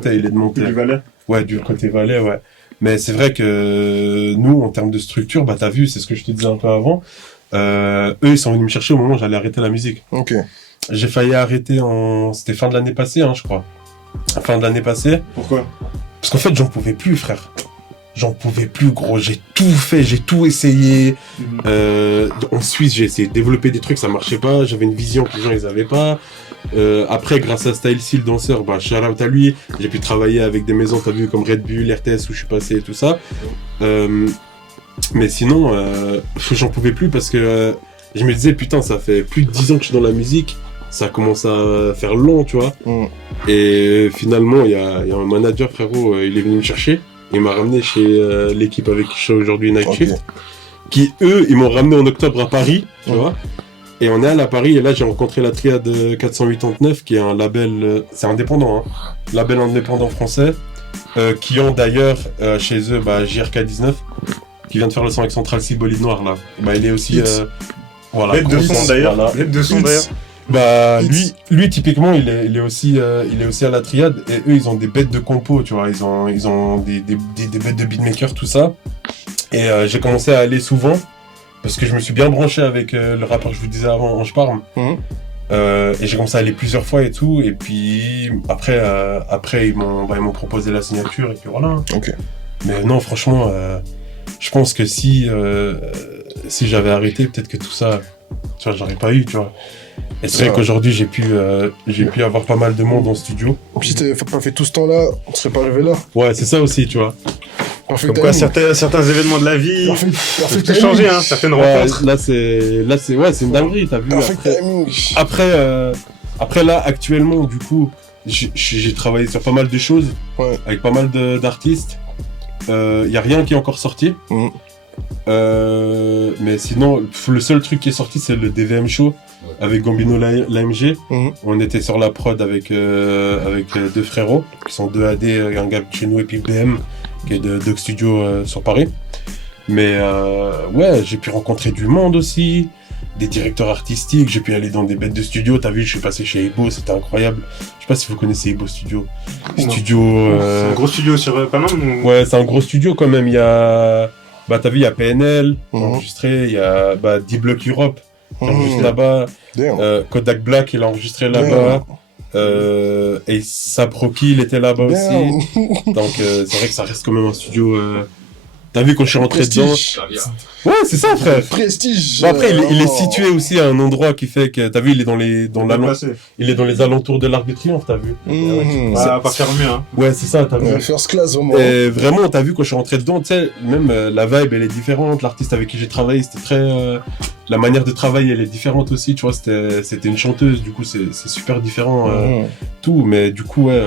Il est de Montais. Du Valais. Ouais, du côté Valais, ouais. Mais c'est vrai que nous, en termes de structure, bah t'as vu, c'est ce que je te disais un peu avant. Eux, ils sont venus me chercher au moment où j'allais arrêter la musique. Ok. J'ai failli arrêter c'était fin de l'année passée, hein, je crois. Fin de l'année passée. Pourquoi? Parce qu'en fait, j'en pouvais plus, frère. J'en pouvais plus, gros. J'ai tout fait, j'ai tout essayé. En Suisse, j'ai essayé de développer des trucs, ça marchait pas. J'avais une vision que les gens, ils avaient pas. Après, grâce à Style Seal Danseur, bah, shout out à lui. J'ai pu travailler avec des maisons, t'as vu, comme Red Bull, RTS, où je suis passé et tout ça. Mais sinon, j'en pouvais plus parce que je me disais, putain, ça fait plus de 10 ans que je suis dans la musique. Ça commence à faire long, tu vois. Et finalement, il y a un manager, frérot, il est venu me chercher. Il m'a ramené chez l'équipe avec qui je suis aujourd'hui, Night Shift. Qui, eux, ils m'ont ramené en octobre à Paris, tu vois. Et on est allé à Paris, et là, j'ai rencontré la triade 489, qui est un label, c'est indépendant, hein. Label indépendant français, qui ont d'ailleurs chez eux, bah, JRK19, qui vient de faire le son avec Central C, Bolide Noir, là. Bah, il est aussi, voilà. Bête de son d'ailleurs. Voilà. Bête de son d'ailleurs. Bah, lui, typiquement, il est aussi à la triade, et eux, ils ont des bêtes de compo, tu vois, ils ont des bêtes de beatmaker, tout ça. Et j'ai commencé à aller souvent, parce que je me suis bien branché avec le rappeur que je vous disais avant, Ange Parme. Et j'ai commencé à aller plusieurs fois et tout, et puis après ils m'ont proposé la signature, et puis voilà. Ok. Mais non, franchement, je pense que si j'avais arrêté, peut-être que tout ça, tu vois, j'aurais pas eu, tu vois. Et c'est vrai qu'aujourd'hui, j'ai pu avoir pas mal de monde en studio. Si t'avais pas fait tout ce temps-là, on serait pas arrivé là. Ouais, c'est ça aussi, tu vois. Parfait Comme quoi, timing. certains événements de la vie Parfait peuvent timing. changer, hein, certaines rencontres. Là, c'est une dinguerie, t'as vu. Parfait timing. Après, là, actuellement, du coup, j'ai travaillé sur pas mal de choses, Ouais. avec pas mal d'artistes. Y a rien qui est encore sorti. Mais sinon, le seul truc qui est sorti, c'est le DVM Show avec Gambino l'AMG. On était sur la prod avec deux frérots, qui sont deux AD, un gars de chez nous et puis BM, qui est de Doc Studio sur Paris. Mais ouais, j'ai pu rencontrer du monde aussi, des directeurs artistiques, j'ai pu aller dans des bêtes de studio. T'as vu, je suis passé chez Ebo, c'était incroyable. Je sais pas si vous connaissez Ebo Studio. Studio. C'est un gros studio sur Paname ou... Ouais, c'est un gros studio quand même. Il y a. Bah, t'as vu, il y a PNL, enregistré, il y a D-Block Europe, enregistré là-bas. Kodak Black, il a enregistré là-bas. Et Saproki, il était là-bas aussi. Donc, c'est vrai que ça reste quand même un studio. T'as vu quand je suis rentré dedans? Ouais, c'est ça, frère. Prestige. Bon, après, il est situé aussi à un endroit qui fait que, t'as vu, il est dans les alentours de l'Arc de Triomphe, t'as vu. Ça va pas faire mieux, hein. Ouais, c'est ça, t'as vu. First class, au moins. Et vraiment, t'as vu, quand je suis rentré dedans, tu sais, même la vibe, elle est différente. L'artiste avec qui j'ai travaillé, c'était très... la manière de travailler, elle est différente aussi, tu vois. C'était une chanteuse, du coup, c'est super différent, tout. Mais du coup, ouais,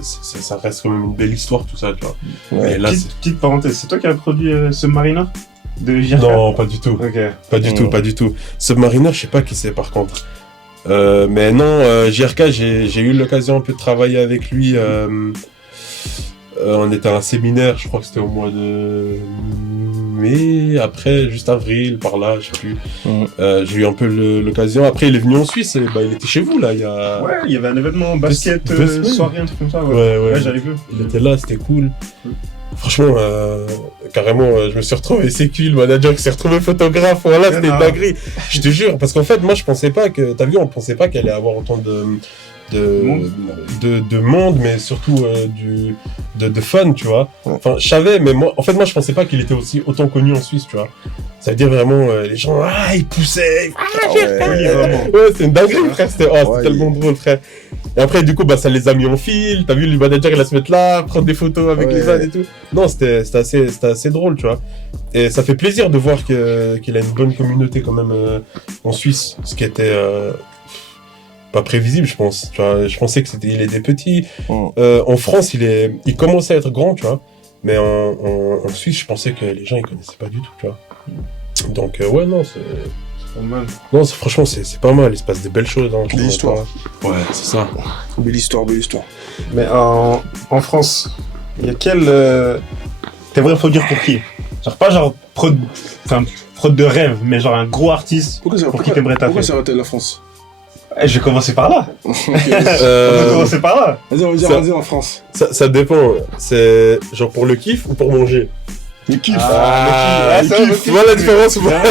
ça reste quand même une belle histoire, tout ça, tu vois. Ouais. Et là, Petite parenthèse, c'est toi qui as produit Submariner de JRK? non, pas du tout. Ok. Pas du tout. Submariner, je sais pas qui c'est, par contre. Mais non, JRK, j'ai eu l'occasion un peu de travailler avec lui. On était à un séminaire, je crois que c'était au mois de mai, après, juste avril, par là, je sais plus. J'ai eu un peu l'occasion. Après, il est venu en Suisse, et il était chez vous, là, il y a... Ouais, il y avait un événement basket, deux semaines. soirée, un truc comme ça. Ouais, j'avais vu. il était là, c'était cool. Franchement, carrément, je me suis retrouvé sécu, le manager qui s'est retrouvé photographe, voilà, c'était une dinguerie. Je te jure, parce qu'en fait, moi, je pensais pas que, t'as vu, on pensait pas qu'elle allait avoir autant de monde, mais surtout de fun, tu vois. Enfin, je savais, mais moi, en fait, moi, je pensais pas qu'il était aussi autant connu en Suisse, tu vois. Ça veut dire vraiment, les gens, ils poussaient, ouais, c'est une dinguerie, frère, c'était tellement drôle, frère. Et après, du coup, ça les a mis en fil, t'as vu, le manager, il a se mettre là, prendre des photos avec les fans et tout. Non, c'était assez drôle, tu vois. Et ça fait plaisir de voir qu'il a une bonne communauté quand même en Suisse, ce qui était pas prévisible, je pense. Tu vois, je pensais il était petit. En France, il commençait à être grand, tu vois. Mais en Suisse, je pensais que les gens ils connaissaient pas du tout, tu vois. Donc ouais, non, c'est pas mal. Non, franchement, c'est pas mal. Il se passe des belles choses. Hein, Des histoires. Ouais, c'est ça. Belle histoire, belle histoire. Mais en France, il y a quel t'aimerais produire pour qui? Genre pas genre prod de rêve, mais genre un gros artiste pour qui t'aimerais taffer. Pourquoi ça va la France? Je vais commencer par là. Okay. On va commencer par là. Vas-y, on va dire en France. Ça dépend. C'est genre pour le kiff ou pour manger? Le kiff. Le kiff. Tu vois la différence ou pas?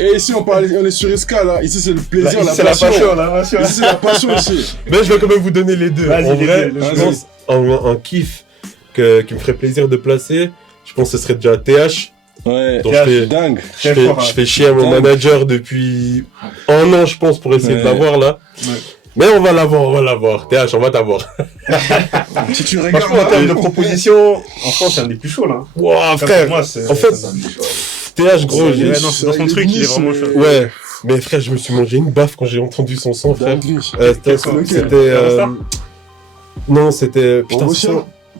Et ici, on est sur Esca, là. Ici, c'est le plaisir, là, la passion. La passion. Ici, c'est la passion aussi. Mais je vais quand même vous donner les deux. En vrai, je pense un kiff qui me ferait plaisir de placer. Je pense que ce serait déjà TH. Ouais, donc dingue. Je fais chier à mon manager depuis un an, je pense, pour essayer de l'avoir là. Ouais. Mais on va l'avoir. TH, on va t'avoir. Si tu regardes en termes de propositions, en France, c'est un des plus chauds là. Wow, frère. Moi, en fait, TH, gros, dans son truc, il est vraiment chaud. Ouais. Mais frère, je me suis mangé une baffe quand j'ai entendu son son, frère. C'était. Non, c'était. Putain,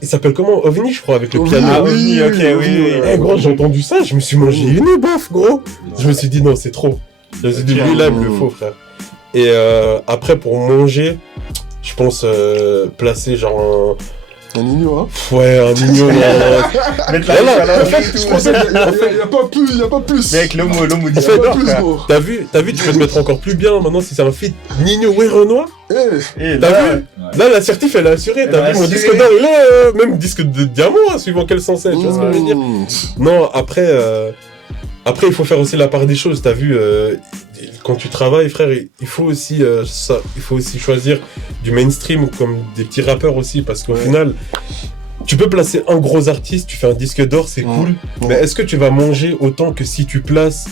il s'appelle comment? OVNI, je crois, avec le piano. Ah oui, ok, oui. Eh, gros, j'ai entendu ça, je me suis mangé une baffe, gros. Je me suis dit, non, c'est trop. Je me suis dit, lui, là, il me le faut, frère. Et après, pour manger, je pense placer genre un Nino, hein? Ouais, un Nino. Mettre la en fait, je pensais qu'il n'y a pas plus. Mais avec l'homme dit T'as vu, tu peux te mettre encore plus bien maintenant si c'est un feat Nino et Renoir. T'as vu? Là, l'assertif, elle est assurée. T'as vu, mon disque d'or, il est même disque de diamant, hein, suivant quel sens c'est. Tu vois ce que je veux dire? Non, après, il faut faire aussi la part des choses. T'as vu, quand tu travailles, frère, il faut aussi choisir du mainstream comme des petits rappeurs aussi, parce qu'au final, tu peux placer un gros artiste, tu fais un disque d'or, c'est cool, mais est-ce que tu vas manger autant que si tu places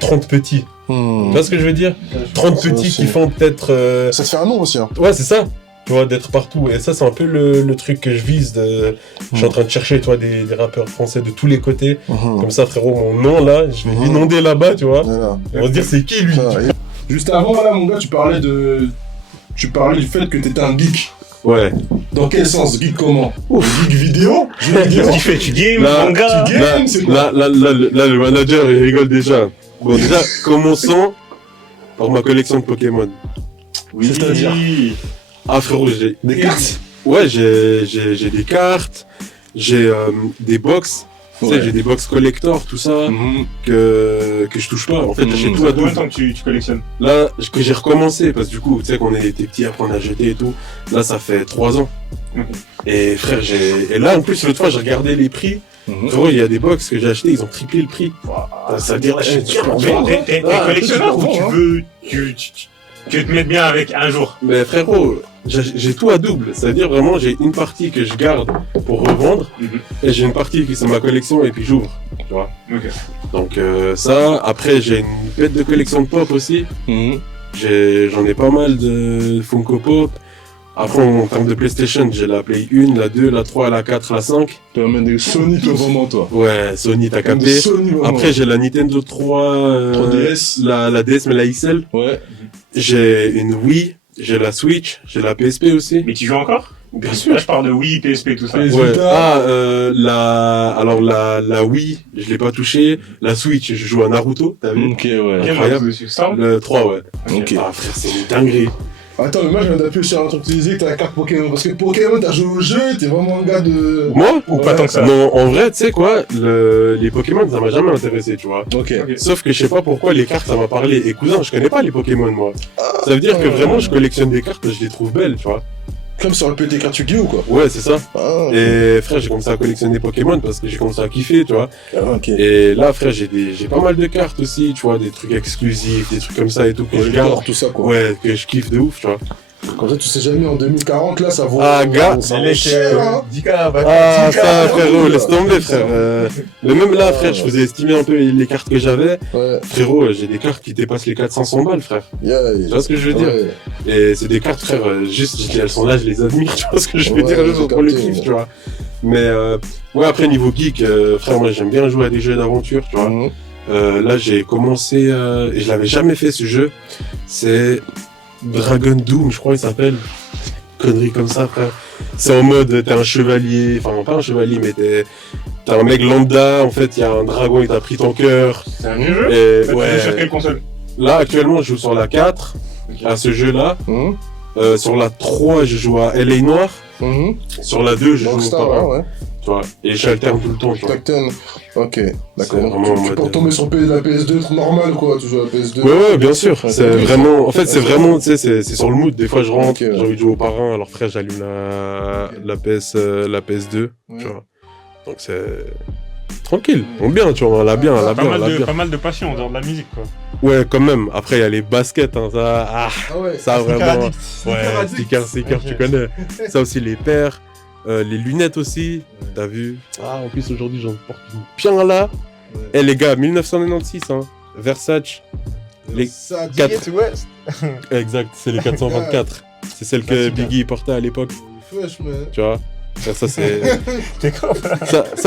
30 petits? Tu vois ce que je veux dire? 30 petits qui font peut-être... Ça te fait un nom aussi, hein. Ouais, c'est ça. Tu vois, d'être partout. Et ça, c'est un peu le truc que je vise. Je suis en train de chercher, toi, des rappeurs français de tous les côtés. Comme ça, frérot, mon nom, là, je vais l'inonder là-bas, tu vois. On va se dire, c'est qui, lui? Juste avant, là, mon gars, tu parlais du fait que t'étais un geek. Ouais. Dans quel sens? Geek comment? Geek vidéo? Qu'est-ce que tu fais? Tu games, manga? Là, le manager, il rigole déjà. Bon, déjà, commençons par ma collection de Pokémon. Oui. C'est-à-dire? Ah, frérot, j'ai des cartes. Ouais, j'ai des cartes, j'ai des box. Tu sais, j'ai des box collector, tout ça, que je touche pas. En fait, j'achète tout à tout. Combien de temps que tu collectionnes? Là, que j'ai recommencé, parce que du coup, tu sais, quand on était petits, après on a jeté et tout. Là, ça fait 3 ans. Et frère, et là, en plus, l'autre fois, j'ai regardé les prix. Frérot, il y a des box que j'ai acheté, ils ont triplé le prix. Ça veut dire, là, je suis t'es collectionneur ou tu veux te mettre bien avec un jour? Mais frérot, j'ai tout à double. C'est-à-dire vraiment, j'ai une partie que je garde pour revendre, et j'ai une partie qui c'est ma collection et puis j'ouvre. Tu vois. Donc ça, après j'ai une bête de collection de pop aussi. J'en ai pas mal de Funko Pop. Après en termes de PlayStation, j'ai la Play 1, la 2, la 3, la 4, la 5. Tu amènes des Sony toi vraiment toi. Ouais, Sony t'as capté. Après j'ai la Nintendo 3DS, la DS mais la XL. Ouais. J'ai une Wii, j'ai la Switch, j'ai la PSP aussi. Mais tu joues encore? Bien Là, sûr. je parle de Wii, PSP, tout ça. PS Ouais. Vita. Alors la Wii, je l'ai pas touché. La Switch, je joue à Naruto, t'as vu? Ok, ouais. Quel incroyable. jeu dessus, Storm? Le 3, ouais. Ok. Ah, frère, c'est une dinguerie. Attends, mais moi, je viens d'appuyer sur un truc, tu disais que t'as la carte Pokémon. Parce que Pokémon, t'as joué au jeu, t'es vraiment un gars de. Moi? Ou pas tant que ça. Non, en vrai, tu sais quoi, les Pokémon, ça m'a jamais intéressé, tu vois. Ok. Sauf que je sais pas pourquoi les cartes, ça m'a parlé. Et cousin, je connais pas les Pokémon, moi. Ça veut dire que vraiment, je collectionne des cartes, je les trouve belles, tu vois. Comme sur le PT carte Yu-Gi-Oh, quoi. Ouais, c'est ça. Ah, Et frère, j'ai commencé à collectionner Pokémon parce que j'ai commencé à kiffer, tu vois. ok. Et là, frère, j'ai pas mal de cartes aussi, tu vois, des trucs exclusifs, des trucs comme ça et tout que je garde. Tout ça, quoi. Ouais, que je kiffe de ouf, tu vois. Comme ça, tu sais jamais, en 2040, là, ça vaut. Ah, gars. ça vaut cher, hein. 10K, Ah, 10K, ça, frérot, ouais. laisse tomber, frère. Mais même là, frère, je faisais estimer un peu les cartes que j'avais. Ouais. Frérot, j'ai des cartes qui dépassent les 400 balles, frère. Yeah, Tu vois ce que je veux dire? Ouais. Et c'est des cartes, frère, juste, je dis, elles sont là, je les admire, tu vois ce que je veux Ouais, dire, juste j'ai pour le capté, kiff, ouais. tu vois. Mais, ouais, après, niveau geek, frère, moi, j'aime bien jouer à des jeux d'aventure, tu vois. Mhm. Là, j'ai commencé, et je l'avais jamais fait, ce jeu. C'est Dragon Doom, je crois, il s'appelle. Connerie comme ça, frère. C'est en mode, t'es un chevalier, enfin, pas un chevalier, mais t'es un mec lambda, en fait, il y a un dragon, il t'a pris ton cœur. C'est un vieux jeu? Et, Tu joues sur quelle ouais. console? Là, actuellement, je joue sur la 4, à ce jeu-là. Mhm. Sur la 3, je joue à LA Noir. Mhm. Sur la 2, je joue au Rockstar, Parrain, ouais. tu vois. Et j'alterne tout le temps, tu vois. Tacten. Ok, d'accord. vraiment Donc, en tu mode- peux retomber sur la PS2 normal, quoi. Tu joues à la PS2. Ouais, ouais, bien sûr. Ouais, C'est ouais. vraiment, en fait, c'est vraiment, tu sais, c'est sur le mood. Des fois, je rentre, Ok, ouais. j'ai envie de jouer au Parrain, alors frère, j'allume la PS2, Ouais. tu vois. Donc c'est tranquille, on bien, tu vois, on l'a bien, on l'a bien, on l'a bien. Pas mal de passion en dehors de la musique, quoi. Ouais, quand même. Après, il y a les baskets, hein, ça, Ah ouais. ça Sticker vraiment. addict. Ouais, sticker, Ok. tu connais. Ça aussi, les paires, les lunettes aussi, t'as vu. Ah, en plus, aujourd'hui, j'en porte une bien là. Eh, les gars, 1996, hein, Versace. Les Ça dit. 4. West. Exact, c'est les 424. C'est celle que Classique, Biggie portait à l'époque, Fresh, man. tu vois. Ça c'est. T'es quoi?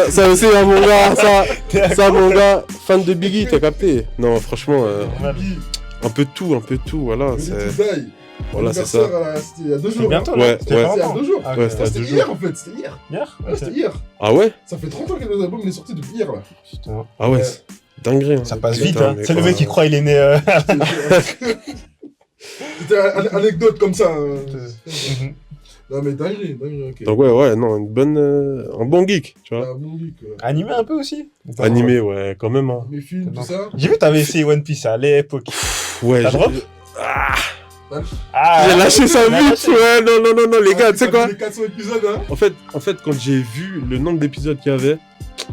Ça aussi, hein, mon gars, ça, mon gars, fan de Biggie, t'as capté? Non, franchement, un peu de tout, voilà. Voilà, c'est ça. C'était il y a 2 C'est jours. bientôt, Ouais, là? C'était ouais. pas C'est il y a longtemps. 2 jours. Ah, Ouais, ok. c'était à C'était 2 hier jours. en fait, c'était hier. Hier? Ouais, c'était hier. Ah ouais? Ça fait 30 ans que l'album est sorti depuis hier là. Putain. Ah ouais, c'est dinguerie. Hein. Ça passe Putain, vite, hein. mais C'est le quoi. mec qui croit il est né. C'était une anecdote comme ça. Mhm. Non mais dinguerie, ok. Donc ouais, non, un bon geek, tu vois. Ah, bon geek, Animé un peu aussi? Animé, ouais, quand même. Hein. mes films, tout ça. J'ai vu t'avais essayé One Piece à l'époque. Ouais, T'as j'ai- drop? Ah, j'ai lâché ça il a vite. lâché. Ouais, non, les gars, tu sais quoi? Les 400 épisodes, hein. En fait, quand j'ai vu le nombre d'épisodes qu'il y avait,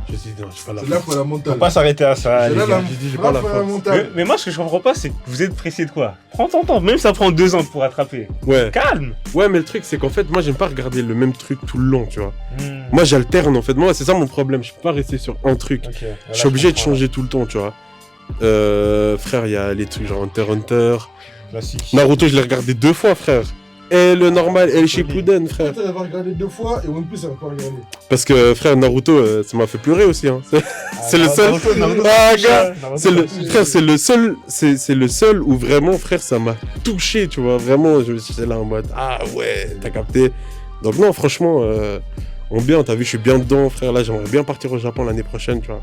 je me suis dit, non, je vais pas la C'est là faire. faut la mentale. Faut pas s'arrêter à ça, C'est les là gars. la J'ai dit, j'ai pas la faut la force. mentale. Mais moi, ce que je comprends pas, c'est que vous êtes pressé de quoi? Prends ton temps, même ça prend 2 ans pour rattraper. Ouais. Calme! Ouais, mais le truc, c'est qu'en fait, moi, j'aime pas regarder le même truc tout le long, tu vois. Hmm. Moi, j'alterne, en fait. Moi, c'est ça mon problème. Je peux pas rester sur un truc. Ok. Je suis obligé de changer tout le temps, tu vois. Frère, il y a les trucs genre Hunter x Hunter. Classique. Naruto, je l'ai regardé 2 fois, frère. Et le normal, et le Shippuden, frère. Peut-être elle va regarder 2 fois et One Piece elle va pas regarder. Parce que, frère, Naruto, ça m'a fait pleurer aussi, hein. C'est le seul. Naruto, Ah, gars, Naruto, C'est le, Naruto. frère, c'est le seul où vraiment, frère, ça m'a touché, tu vois. Vraiment, je me suis là en mode, ah ouais, t'as capté. Donc non, franchement, on bien, t'as vu, je suis bien dedans, frère. Là, j'aimerais bien partir au Japon l'année prochaine, tu vois.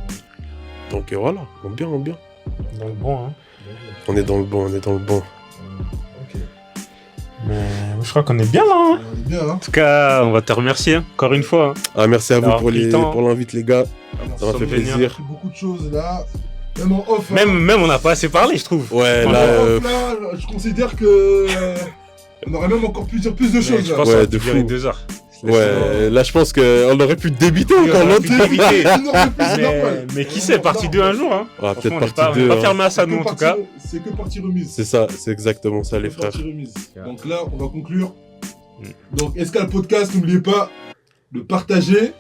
Donc voilà, on bien. Dans le bon, hein. On est dans le bon. Ok. Mais je crois qu'on est bien là, hein. On est bien, hein. En tout cas, on va te remercier, hein, encore une fois. hein. Ah, merci à vous Alors, pour pris le temps. pour l'invite, les gars. Ça m'a Sommes fait vénères. Il y a plaisir. beaucoup de choses là. Même en off. hein. Même on n'a pas assez parlé, je trouve. Ouais, Même là, en off, là, je considère que. On aurait même encore pu dire plus de Mais choses je là. pense Ouais, qu'on va de durer fou. 2 heures. ouais, là, je pense qu'on aurait pu débiter encore aurait l'autre pu truc. débiter. C'est normal. Mais qui sait, partie 2 un jour, hein. Ah, Franchement, peut-être on est partie pas- on est 2. pas hein. fermé à ça, nous, en tout cas. C'est que partie remise. C'est ça, c'est exactement ça, les Que frères. partie remise. Donc là, on va conclure. Donc, Escale Podcast, n'oubliez pas de partager,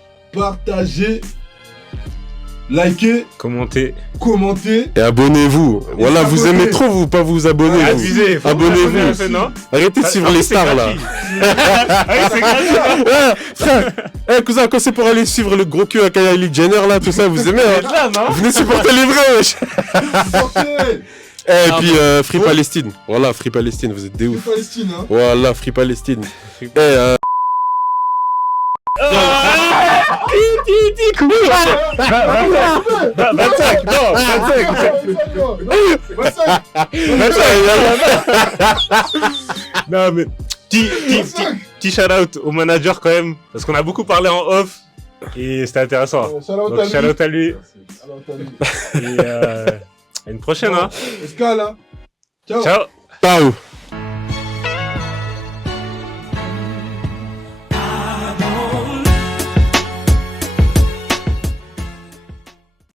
liker, Commentez. commenter. Et abonnez-vous. Voilà, vous abonnez. aimez trop, vous pas vous abonner. vous. Abusez. faut Abonnez-vous. abonner un peu, non? Arrêtez de suivre les stars là. Ah oui, c'est gratuit. Ouais, frère, cousin, quand c'est pour aller suivre le gros cul à Kylie Jenner là, tout ça, vous aimez, Vous êtes hein. là, non? Venez supporter les vrais, wesh. Sortez. Et Ah, puis, bon. Free Palestine. Voilà, Free Palestine, vous êtes des C'est ouf. Palestine, hein. Voilà, Free Palestine. Free Et politique, oui. 25, non, 25. 25. Non, mais petit shout-out au manager quand même, parce qu'on a beaucoup parlé en off et c'était intéressant. Donc shout-out à lui. Et à une prochaine, hein. Escale, hein. Ciao. Ciao. Ciao.